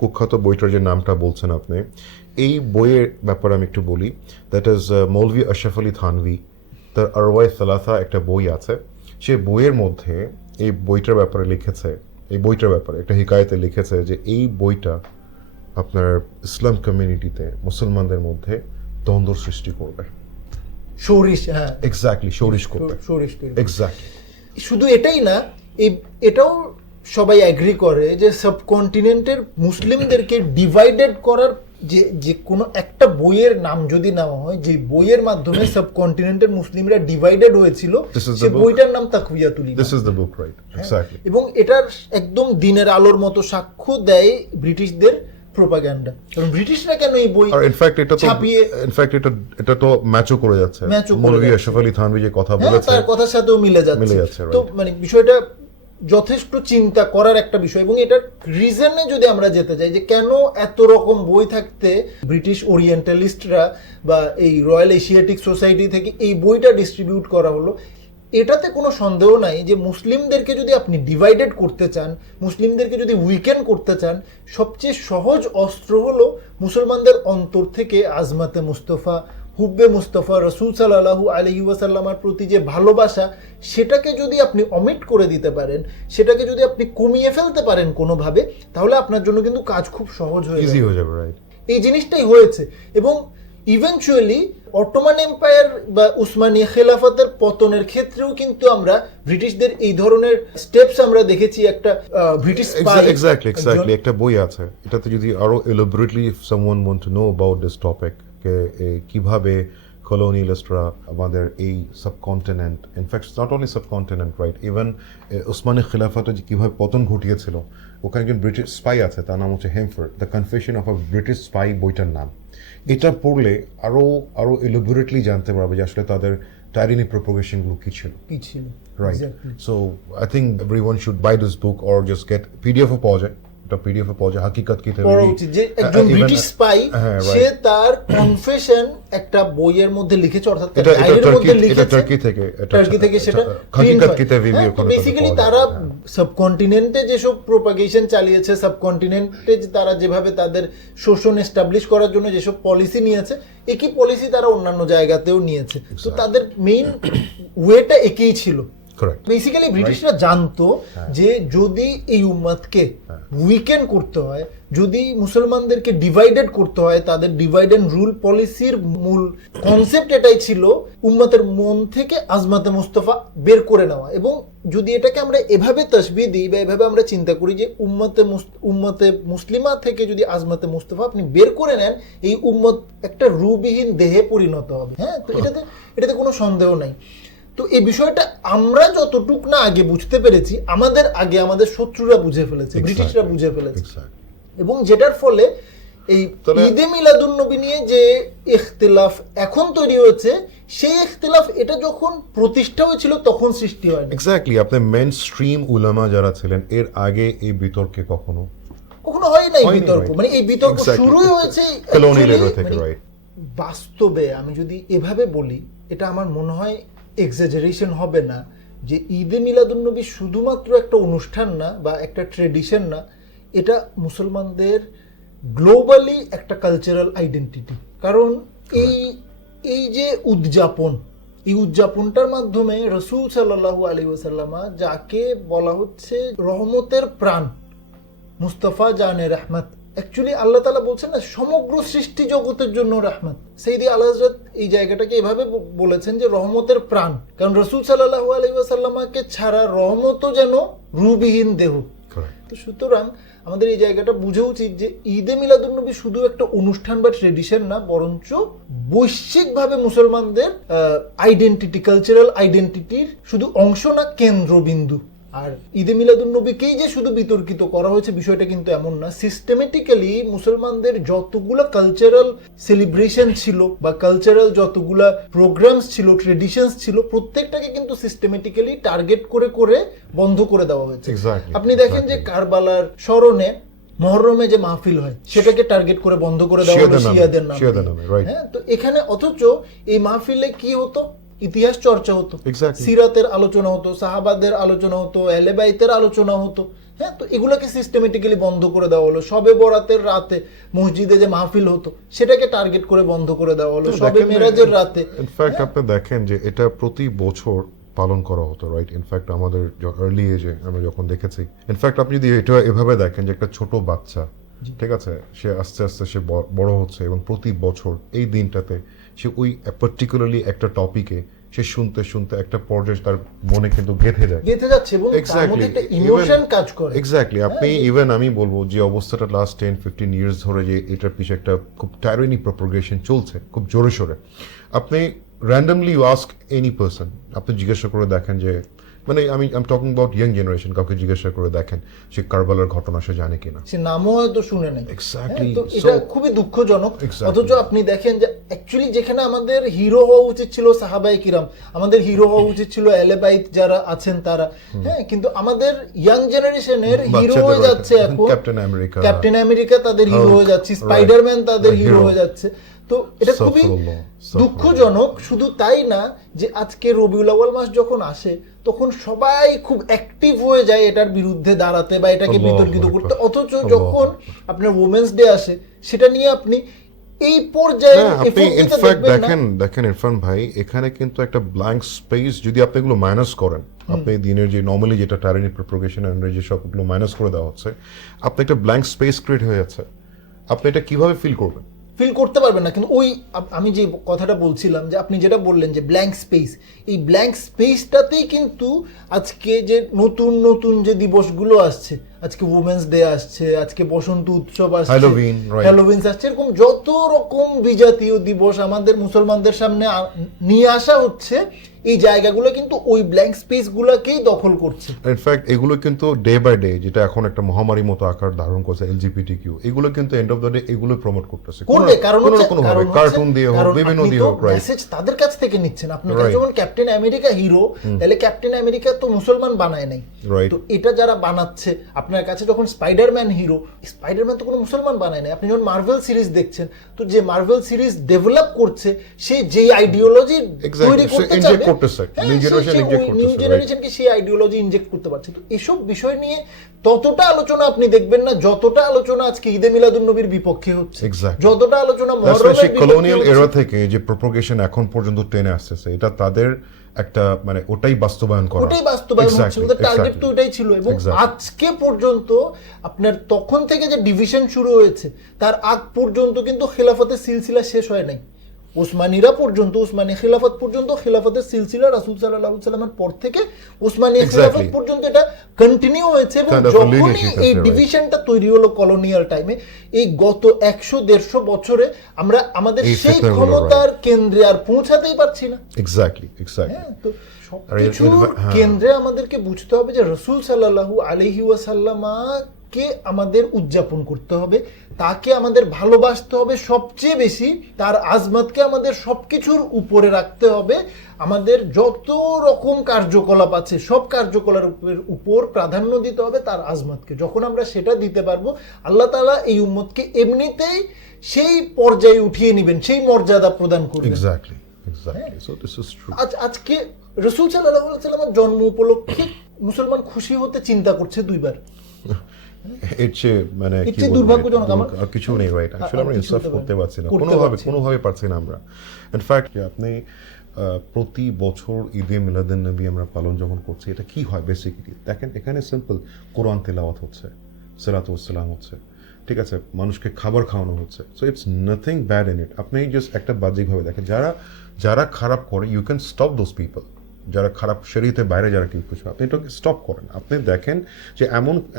কুখ্যাত বইটার যে নামটা বলছেন আপনি, এই বইয়ের ব্যাপারে আমি একটু বলি। দ্যাট ইজ মৌলভী আশরাফ আলী থানভী, তার আরওয়ায়ে সালাসা একটা বই আছে। সে বইয়ের মধ্যে এই বইটার ব্যাপারে লিখেছে, এই বইটার ব্যাপারে একটা হিকায়েতে লিখেছে যে এই বইটা আপনার ইসলাম কমিউনিটিতে মুসলমানদের মধ্যে দ্বন্দ্ব সৃষ্টি করবে, এক্স্যাক্টলি শোরিশ করবে, এক্স্যাক্টলি। শুধু এটাই না, এটাও সবাই এগ্রি করে যে সাবকন্টিনেন্টের মুসলিমদেরকে ডিভাইডেড করার যে কোনো একটা বইয়ের নাম যদি নেওয়া হয়, যে বইয়ের মাধ্যমে সাবকন্টিনেন্টের মুসলিমরা ডিভাইডেড হয়েছিল, সে বইটার নাম তাকভিয়াতুল ঈমান। This is the book, right? Exactly. এবং এটার একদম দিনের আলোর মতো সাক্ষ্য দেয় ব্রিটিশদের প্রোপাগান্ডা। কারণ ব্রিটিশরা কেন এই বই ছাপিয়ে, ইনফ্যাক্ট এটা তো ম্যাচও করে যাচ্ছে, মৌলভী আশরাফ আলী থানভী যে কথা বলেছে তার কথার সাথেও মিলে যাচ্ছে। তো মানে বিষয়টা যথেষ্ট চিন্তা করার একটা বিষয়। এবং এটার রিজনে যদি আমরা যেতে যাই যে কেন এত রকম বই থাকতে ব্রিটিশ ওরিয়েন্টালিস্টরা বা এই রয়্যাল এশিয়াটিক সোসাইটি থেকে এই বইটা ডিস্ট্রিবিউট করা হলো, এটাতে কোনো সন্দেহ নাই যে মুসলিমদেরকে যদি আপনি ডিভাইডেড করতে চান, মুসলিমদেরকে যদি উইকেন্ড করতে চান, সবচেয়ে সহজ অস্ত্র হলো মুসলমানদের অন্তর থেকে আজমাতে মুস্তফা, হুব্বে মুস্তফা, রাসূল সাল্লাল্লাহু আলাইহি ওয়াসাল্লামের প্রতি যে ভালোবাসা, সেটাকে যদি আপনি অমিট করে দিতে পারেন, সেটাকে যদি আপনি কমিয়ে ফেলতে পারেন কোনোভাবে, তাহলে আপনার জন্য কিন্তু কাজ খুব সহজ হয়ে যাবে। এই জিনিসটাই হয়েছে। এবং ইভেনচুয়ালি অটোমান এম্পায়ার বা উসমানীয় খেলাফতের পতনের ক্ষেত্রেও কিন্তু আমরা ব্রিটিশদের এই ধরনের স্টেপস আমরা দেখেছি। একটা ব্রিটিশ এক্স্যাক্টলি একটা বই আছে, এটাতে যদি আরো elaborately if someone want to know about this topic, কিভাবে কলোনিয়ালিস্টরা আমাদের এই subcontinent, in fact not only subcontinent, right, even উসমানীয় খেলাফতে যে কীভাবে পতন ঘটিয়েছিল, ওখানে একজন ব্রিটিশ স্পাই আছে, তার নাম হচ্ছে Hemford, the confession of a British spy, বইটার নাম। এটা পড়লে আরো এলাবোরেটলি জানতে পারবে যে আসলে তাদের টাইরানি প্রপোগেশনগুলো কি ছিল। Right, so I think everyone should buy this book or just get PDF পাওয়া যায়, হাকিকত কি যে একজন ব্রিটিশ স্পাই সে তার কনফেশন একটা বইয়ের মধ্যে লিখেছে, অর্থাৎ ডায়েরির মধ্যে লিখেছে, টার্কি থেকে সেটা হাকিকত কিতাব বেসিক্যালি তারা সাবকন্টিনেন্টে যেসব প্রোপাগেশন চালিয়েছে, সাবকন্টিনেন্টে তারা যেভাবে তাদের শোষণ এস্টাবলিশ করার জন্য যেসব পলিসি নিয়েছে, একই পলিসি তারা অন্যান্য জায়গাতেও নিয়েছে। তো তাদের মেইন ওয়েটা একই ছিল। বেসিক্যালি ব্রিটিশরা জানতো যে যদি এই উম্মাদকে উইকেন্ড করতে হয়, যদি মুসলমানদেরকে ডিভাইডেড করতে হয়, তাদের ডিভাইড এন্ড রুল পলিসির মূল কনসেপ্ট এটাই ছিল উম্মতের মন থেকে আজমাতে মুস্তফা বের করে নেওয়া। এবং যদি এটাকে আমরা এভাবে তাসবিহ দিই বা এভাবে আমরা চিন্তা করি যে উম্মতে মুসলিমা থেকে যদি আজমাতে মুস্তফা আপনি বের করে নেন, এই উম্মত একটা রূহবিহীন দেহে পরিণত হবে। হ্যাঁ, তো এটাতে কোনো সন্দেহ নাই। তো তো এই বিষয়টা আমরা যতটুক না আগে বুঝতে পেরেছি, আমাদের আগে আমাদের শত্রুরা বুঝে ফেলেছে, ব্রিটিশরা বুঝে ফেলেছে, এবং যেটার ফলে এই ঈদে মিলাদুন্নবী নিয়ে যে ইখতিলাফ এখন তৈরি হয়েছে, সেই ইখতিলাফ এটা যখন প্রতিষ্ঠা হয়েছিল তখন সৃষ্টি হয় না। এক্স্যাক্টলি, আপনি মেন স্ট্রিম উলামা যারা ছিলেন এর আগে এই বিতর্কে কখনো হয় নাই বিতর্ক, মানে এই বিতর্ক শুরুই হয়েছে বাস্তবে। আমি যদি এভাবে বলি, এটা আমার মনে হয় এক্সাজারেশন হবে না যে ঈদে মিলাদুন্নবী শুধুমাত্র একটা অনুষ্ঠান না বা একটা ট্রেডিশন না, এটা মুসলমানদের গ্লোবালি একটা কালচারাল আইডেন্টিটি। কারণ এই যে উদযাপন, এই উদযাপনটার মাধ্যমে রাসূল সাল্লাল্লাহু আলাইহি ওয়াসাল্লাম, যাকে বলা হচ্ছে রহমতের প্রাণ, মুস্তাফা জানে রহমত, অ্যাকচুয়ালি আল্লাহ তাআলা বলছেন না সমগ্র সৃষ্টি জগতের জন্য রহমত। সাইয়্যিদি আলা হযরত এই জায়গাটাকে এভাবে বলেছেন যে রহমতের প্রাণ, কারণ রাসূল সাল্লাল্লাহু আলাইহি ওয়াসাল্লামকে ছাড়া রহমতও যেন রূহবিহীন দেহ। তো সুতরাং আমাদের এই জায়গাটা বুঝা উচিত যে ঈদে মিলাদুন্নবী শুধু একটা অনুষ্ঠান বা ট্রেডিশন না, বরঞ্চ বৈশ্বিকভাবে মুসলমানদের আইডেন্টিটি, কালচারাল আইডেন্টিটির শুধু অংশ না, কেন্দ্রবিন্দু। আর ঈদে মিলাদুন্নবীকেই যে শুধু বিতর্কিত করা হয়েছে বিষয়টা কিন্তু এমন না। সিস্টেমেটিক্যালি মুসলমানদের যতগুলো কালচারাল সেলিব্রেশন ছিল বা কালচারাল যতগুলা প্রোগ্রামস ছিল, ট্রেডিশনস ছিল, প্রত্যেকটাকে কিন্তু সিস্টেমেটিক্যালি টার্গেট করে করে বন্ধ করে দেওয়া হয়েছে। আপনি দেখেন যে কারবালার স্মরণে মুহররমে যে মাহফিল হয় সেটাকে টার্গেট করে বন্ধ করে দেওয়া হলো শিয়াদের নামে। হ্যাঁ, তো এখানে অথচ এই মাহফিলে কি হতো? ইতিহাস চর্চা হতো, সিরাতের আলোচনা হতো, সাহাবাদের আলোচনা হতো, আহলে বাইতের আলোচনা হতো। হ্যাঁ, তো এগুলোকে সিস্টেমেটিক্যালি বন্ধ করে দেওয়া হলো। শবে বরাতের রাতে মসজিদে যে মাহফিল হতো সেটাকে টার্গেট করে বন্ধ করে দেওয়া হলো। শবে মেরাজের রাতে ইনফ্যাক্ট আপনি দেখেন যে এটা প্রতি বছর পালন করা হতো, রাইট? ইনফ্যাক্ট আমাদের আর্লি এজে আমরা যখন দেখেছি, ইনফ্যাক্ট আপনি যদি এটা এভাবে দেখেন যে একটা ছোট বাচ্চা, ঠিক আছে, সে আস্তে আস্তে সে বড় হচ্ছে এবং প্রতি বছর এই দিনটাতে সে ওই পার্টিকুলারলি একটা টপিকে সে শুনতে শুনতে একটা পর্যায়ে তার মনে কিন্তু গেঁথে যাচ্ছে এবং তার মধ্যে একটা ইমোশন কাজ করে। এক্স্যাক্টলি, আপনি ইভেন আমি বলবো যে অবস্থাটা লাস্ট 10-15 ইয়ার্স ধরে যে এটার পিছনে একটা খুব টাইরানি প্রপোগেশন চলছে খুব জোরে সোরে। আপনি randomly you ask any person, আপনি জিজ্ঞাসা করে দেখেন যে, মানে আমি টকিং অ্যাবাউট ইয়াং জেনারেশন, কাউকে জিজ্ঞাসা করে দেখেন সে কারবালার ঘটনা সে জানে কিনা, সে নামও হয়তো শুনে নাই। এক্স্যাক্টলি, তো এটা খুবই দুঃখজনক। অথচ আপনি দেখেন যে অ্যাকচুয়ালি যেখানে আমাদের হিরো হওয়া উচিত ছিল সাহাবায়ে কিরাম, আমাদের হিরো হওয়া উচিত ছিল আহলে বাইত যারা আছেন তারা, হ্যাঁ, কিন্তু আমাদের ইয়াং জেনারেশনের হিরো হয়ে যাচ্ছে এখন ক্যাপ্টেন আমেরিকা তাদের হিরো হয়ে যাচ্ছে, স্পাইডারম্যান তাদের হিরো হয়ে যাচ্ছে। তো এটা খুবই দুঃখজনক। শুধু তাই না, যে আজকে রবিউল আউয়াল মাস যখন আসে তখন সবাই খুব অ্যাক্টিভ হয়ে যায় এটার বিরুদ্ধে দাঁড়াতে বা এটাকে বিতর্কিত করতে, অথচ যখন আপনার ওমেন্স ডে আসে সেটা নিয়ে আপনি এই পর্যায়ে আপনি ইনফ্যাক্ট দেখেন ইরফান ভাই, এখানে কিন্তু একটা ব্ল্যাঙ্ক স্পেস যদি আপনি এগুলো মাইনাস করেন, আপনি দিনের যে নর্মালি যেটা টাইরানি প্রপোগেশন এন্ড যে সবগুলো মাইনাস করে দেওয়া হচ্ছে, আপনি একটা ব্ল্যাঙ্ক স্পেস ক্রিয়েট হয়ে যাচ্ছে। আপনি এটা কিভাবে ফিল করবেন? ফিল করতে পারবেন না। কিন্তু ওই আমি যে কথাটা বলছিলাম, যে আপনি যেটা বললেন যে ব্ল্যাঙ্ক স্পেস, এই ব্ল্যাঙ্ক স্পেসটাতেই কিন্তু আজকে যে নতুন নতুন যে দিবসগুলো আসছে, আজকে ওমেন্স ডে আসছে, আজকে বসন্ত উৎসব আসছে, হ্যালোউইন আসছে, এরকম যত রকম বিজাতীয় দিবস আমাদের মুসলমানদের সামনে নিয়ে আসা হচ্ছে, এই জায়গাগুলো কিন্তু ওই ব্ল্যাঙ্ক স্পেস গুলোকেই দখল করছে। ইনফ্যাক্ট এগুলো কিন্তু ডে বাই ডে, যেটা এখন একটা মহামারী মতো আকার ধারণ করছে এলজিবিটিকিউ, এগুলো কিন্তু এন্ড অফ দ্য ডে এগুলো প্রমোট করতেছে কোনো ভাবে, কার্টুন দিয়ে হোক, বিভিন্ন দিয়ে হোক, রাইট? মেসেজ তাদের কাছ থেকে নিচ্ছেন। আপনার কাছে যেমন ক্যাপ্টেন আমেরিকা হিরো, তাহলে ক্যাপ্টেন আমেরিকা তো মুসলমান বানায় নাই, তো এটা যারা বানাচ্ছে, আপনার কাছে যখন স্পাইডারম্যান হিরো, স্পাইডারম্যান তো কোনো মুসলমান বানায় নাই। আপনি যখন মার্ভেল সিরিজ দেখছেন, তো যে মার্ভেল সিরিজ ডেভেলপ করছে সে যেই আইডিওলজি তৈরি করতে চায়, নিউ জেনারেশনকে সেই আইডিওলজি ইনজেক্ট করতে পারছে। তো এসব বিষয় নিয়ে ততটা আলোচনা আপনি দেখবেন না যতটা আলোচনা আজকে ঈদে মিলাদুন্নবীর বিপক্ষে হচ্ছে, যতটা আলোচনা মুহররমের কলোনিয়াল এরা থেকে যে প্রপোগেশন এখন পর্যন্ত টেনে আসছে, এটা তাদের একটা মানে ওটাই বাস্তবায়ন করা, ওটাই বাস্তবায়ন হচ্ছে, ওদের টার্গেট তো ওটাই ছিল। এবং আজকে পর্যন্ত আপনার তখন থেকে যে ডিভিশন শুরু হয়েছে তার আগ পর্যন্ত কিন্তু খেলাফতের সিলসিলা শেষ হয় নাই। ওসমানীরা পর্যন্ত, ওসমানী খিলাফত পর্যন্ত, খিলাফতের সিলসিলা রাসূল সাল্লাল্লাহু আলাইহি ওয়াসাল্লামের পর থেকে ওসমানী খিলাফত পর্যন্ত এটা কন্টিনিউ হয়েছে। এবং যখনই এই ডিভিশনটা তৈরি হলো কলোনিয়াল টাইমে, এই গত 100-150 বছরে আমরা আমাদের সেই ক্ষমতার কেন্দ্রে আর পৌঁছাতেই পারছি না। এক্স্যাক্টলি তো সবকিছুর কেন্দ্রে আমাদেরকে বুঝতে হবে যে রাসূল সাল্লাল্লাহু আলাইহি ওয়াসাল্লামকে আমাদের উদযাপন করতে হবে, তাকে আমাদের ভালোবাসতে হবে সবচেয়ে বেশি, তার আজমতকে আমাদের সবকিছুর উপরে রাখতে হবে। আমাদের যত রকম কার্যকলাপ আছে সব কার্যকলাপের উপর প্রাধান্য দিতে হবে তার আজমতকে। যখন আমরা সেটা দিতে পারবো, আল্লাহ তাআলা এই উম্মতকে এমনিতেই সেই পর্যায়ে উঠিয়ে নেবেন, সেই মর্যাদা প্রদান করবেন। Exactly so this is true. আজকে রাসূল সাল্লাল্লাহু আলাইহি ওয়াসাল্লামের জন্ম উপলক্ষে মুসলমান খুশি হতে চিন্তা করছে দুইবার। মানে কি দুর্ভাগ্যজনক আর কিছু নেই, রাইট? আসলে আমরা ইনসাফ করতে পারছি না, কোনোভাবে পারছি না আমরা। ইনফ্যাক্ট আপনি প্রতি বছর ঈদে মিলাদুন নবী আমরা পালন যখন করছি, এটা কি হয় বেসিক্যালি দেখেন, এখানে সিম্পল কোরআন তেলাওয়াত হচ্ছে, সালাতু ওয়াস সালাম হচ্ছে, ঠিক আছে, মানুষকে খাবার খাওয়ানো হচ্ছে। So it's nothing bad in it. আপনি জাস্ট একটা বাহ্যিকভাবে দেখেন, যারা খারাপ করে, you can stop those people. যারা খারাপ শরীয়তের বাইরে যারা কেউ কিছু, আপনি এটাকে স্টপ করেন। আপনি দেখেন যে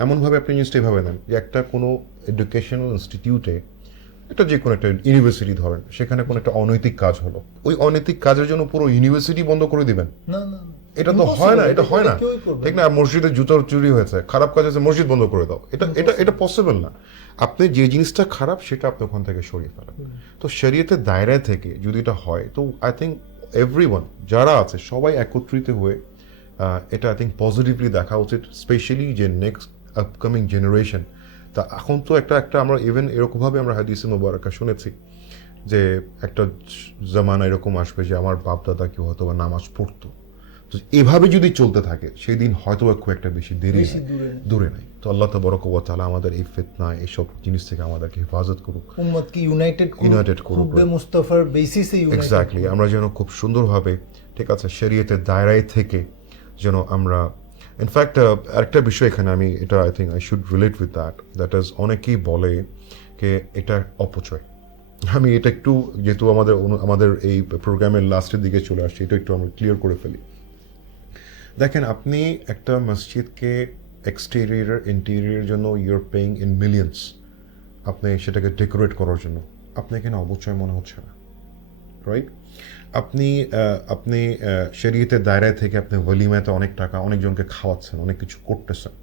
এমনভাবে আপনি জিনিসটা এভাবে নেন যে একটা কোনো এডুকেশনাল ইনস্টিটিউটে, এটা যে কোনো একটা ইউনিভার্সিটি ধরেন, সেখানে কোনো একটা অনৈতিক কাজ হলো, ওই অনৈতিক কাজের জন্য পুরো ইউনিভার্সিটি বন্ধ করে দিবেন? না, এটা তো হয় না, এটা হয় না, ঠিক না? মসজিদে জুতোর চুরি হয়েছে, খারাপ কাজ হয়েছে, মসজিদ বন্ধ করে দাও, এটা পসিবল না। আপনি যে জিনিসটা খারাপ সেটা আপনি ওখান থেকে সরিয়ে ফেলেন। তো শরীয়তের দায়রায় থেকে যদি এটা হয়, তো আই থিঙ্ক এভরিওয়ান যারা আছে সবাই একত্রিত হয়ে এটা আই থিঙ্ক পজিটিভলি দেখা উচিত, স্পেশালি যে নেক্সট আপকামিং জেনারেশন। তা এখন তো একটা আমরা ইভেন এরকমভাবে আমরা হাদিসে মুবারাকা শুনেছি যে একটা জামানা এরকম আসবে যে আমার বাপ দাদা কেউ হয়তো বা নামাজ পড়তো, তো এভাবে যদি চলতে থাকে সেই দিন হয়তো খুব একটা বেশি দূরে নাই। তো আল্লাহ তাবারক ওয়া তাআলা আমাদের এই ফিতনা, এইসব জিনিস থেকে আমাদেরকে হেফাজত করুক, উম্মতকে ইউনাইটেড করুক, হুব্বে মুস্তাফার বেসিসে ইউনাইটেড। এক্স্যাক্টলি, আমরা যেন খুব সুন্দরভাবে, ঠিক আছে, শরীয়তের দায়রায় থেকে যেন আমরা, ইনফ্যাক্ট আরেকটা বিষয় এখানে আমি এটা I think I should relate with that is, অনেকেই বলে যে এটা অপচয়। আমি এটা একটু, যেহেতু আমাদের এই প্রোগ্রামের লাস্টের দিকে চলে আসছে, এটা একটু আমরা ক্লিয়ার করে ফেলি। দেখেন, আপনি একটা মসজিদকে এক্সটেরিয়র ইন্টেরিয়র জন্য ইউর পেইং ইন মিলিয়ন্স, আপনি সেটাকে ডেকোরেট করার জন্য, আপনি এখানে অবচয় মনে হচ্ছে না, রাইট? আপনি শরীয়তের দায়রায় থেকে আপনি ওয়ালিমাতে অনেক টাকা অনেকজনকে খাওয়াচ্ছেন, অনেক কিছু করতেছেন,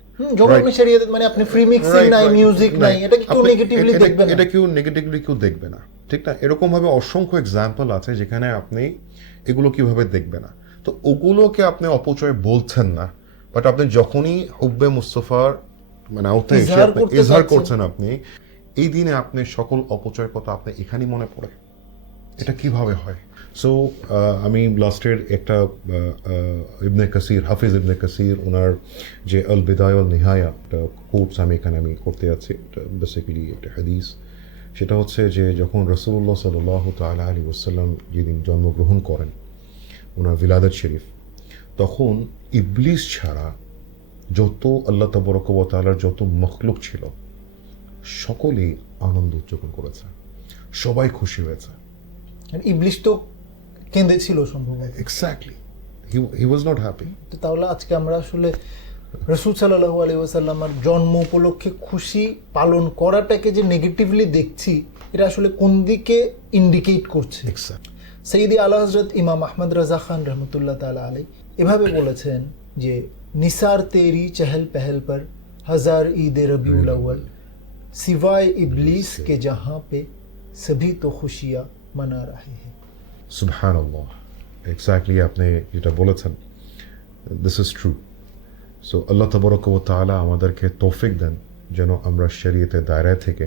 মানে আপনি ফ্রি মিক্সিং নাই, মিউজিক নাই, এটা কেউ নেগেটিভলি দেখবে না, এটা কেউ নেগেটিভলি দেখবে না, ঠিক না? এরকম ভাবে অসংখ্য এক্সাম্পল আছে যেখানে আপনি এগুলো কিভাবে দেখবে না। তো ওগুলোকে আপনি অপচয় বলছেন না, বাট আপনি যখনই হুব্বে মুস্তাফার মানে আওতায় এসে আপনি ইজহার করছেন, আপনি এই দিনে আপনি সকল অপচয়ের কথা আপনি এখানেই মনে পড়ে। এটা কিভাবে হয়? সো আমি লাস্টের একটা ইবনে কাসির, হাফিজ ইবনে কাসির, ওনার যে আল বিদায়া ওয়াল নিহায়া একটা কোটস আমি করতে যাচ্ছি, এটা বেসিক্যালি একটা হাদিস। সেটা হচ্ছে যে যখন রাসূলুল্লাহ সাল্লাল্লাহু তাআলা আলাইহি ওয়াসাল্লাম যেদিন জন্মগ্রহণ করেন, ওনার বিলাদত শরীফ, তখন ইবলিস ছাড়া যত আল্লাহ তাবারক ওয়া তাআলার যত মখলুক ছিল সকলেই আনন্দ উদযাপন করেছে, সবাই খুশি হয়েছে। ইবলিস তো কেঁদেছিল সম্ভবত। Exactly, he was not happy. তাহলে আজকে আমরা আসলে রাসূল সাল্লাল্লাহু আলাইহি ওয়াসাল্লামের জন্ম উপলক্ষে খুশি পালন করাটাকে যে নেগেটিভলি দেখছি, এটা আসলে কোন দিকে ইন্ডিকেট করছে? সৈয়দি আলা হযরত ইমাম আহমদ রাজা খান রহমতুল্লাহ তাআলা আলাইহি এভাবে বলেছেন যে নিসার তেরি চহল পহল পর হাজার ঈদ রবিউল আউয়াল সিওয়ায় ইবলিস के जहां पे सभी तो खुशियां मना रहे हैं। সুবহানাল্লাহ, এক্স্যাক্টলি আপনি যেটা বলেছেন, দিস ইজ ট্রু। সো আল্লাহ তাবারক ওয়া তাআলা আমাদেরকে তৌফিক দেন যেন আমরা শরীয়তের দায়রায় থেকে,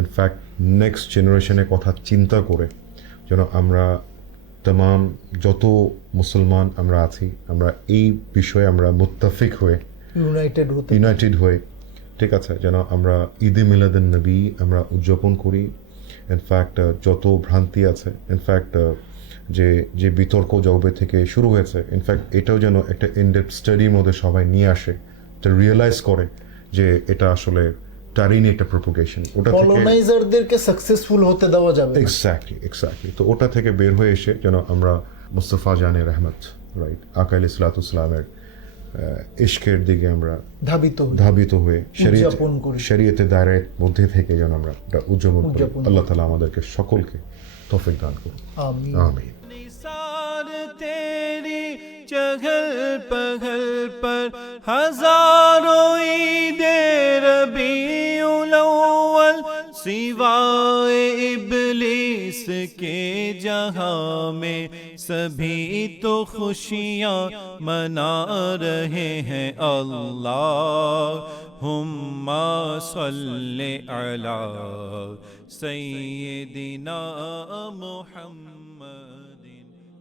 ইনফ্যাক্ট নেক্সট জেনারেশনের কথা চিন্তা করে, যেন আমরা तमाम যত মুসলমান আমরা আছি, আমরা এই বিষয়ে আমরা মুত্তাফিক হয়ে, ইউনাইটেড হয়ে, ঠিক আছে, যেন আমরা ঈদে মিলাদুন নবী আমরা উদযাপন করি। ইনফ্যাক্ট যত ভ্রান্তি আছে, ইনফ্যাক্ট যে বিতর্ক জগবে থেকে শুরু হয়েছে, ইনফ্যাক্ট এটাও যেন একটা ইনডেপথ স্টাডির মধ্যে সবাই নিয়ে আসে, এটা রিয়েলাইজ করে যে এটা আসলে তারই একটা প্রপোগেশন, ওটা থেকে কলোনাইজারদেরকে সাকসেসফুল হতে দেওয়া যাবে না। এক্স্যাক্টলি তো ওটা থেকে বের হয়ে এসে যেন আমরা মুস্তাফা জানে রহমত, রাইট, আকাইল ইসলাতুসলামের ইশকের দিকে আমরা ধাবিত হয়ে উদযাপন করি। শরীয়তের দায়রার মধ্যে থেকে যেন আমরা এটা উদযাপন করি। আল্লাহ তাআলা আমাদেরকে সকলকে তৌফিক দান করুন, আমিন। আমিন। निसार तेरी चहल पहल पर हजारों ईदे रबीउल अव्वल, सिवाए इब्लीस के जहां में सभी तो खुशियां मना रहे हैं। अल्लाहुम्मा सल्ले अला सय्यिदिना मुहम्मद।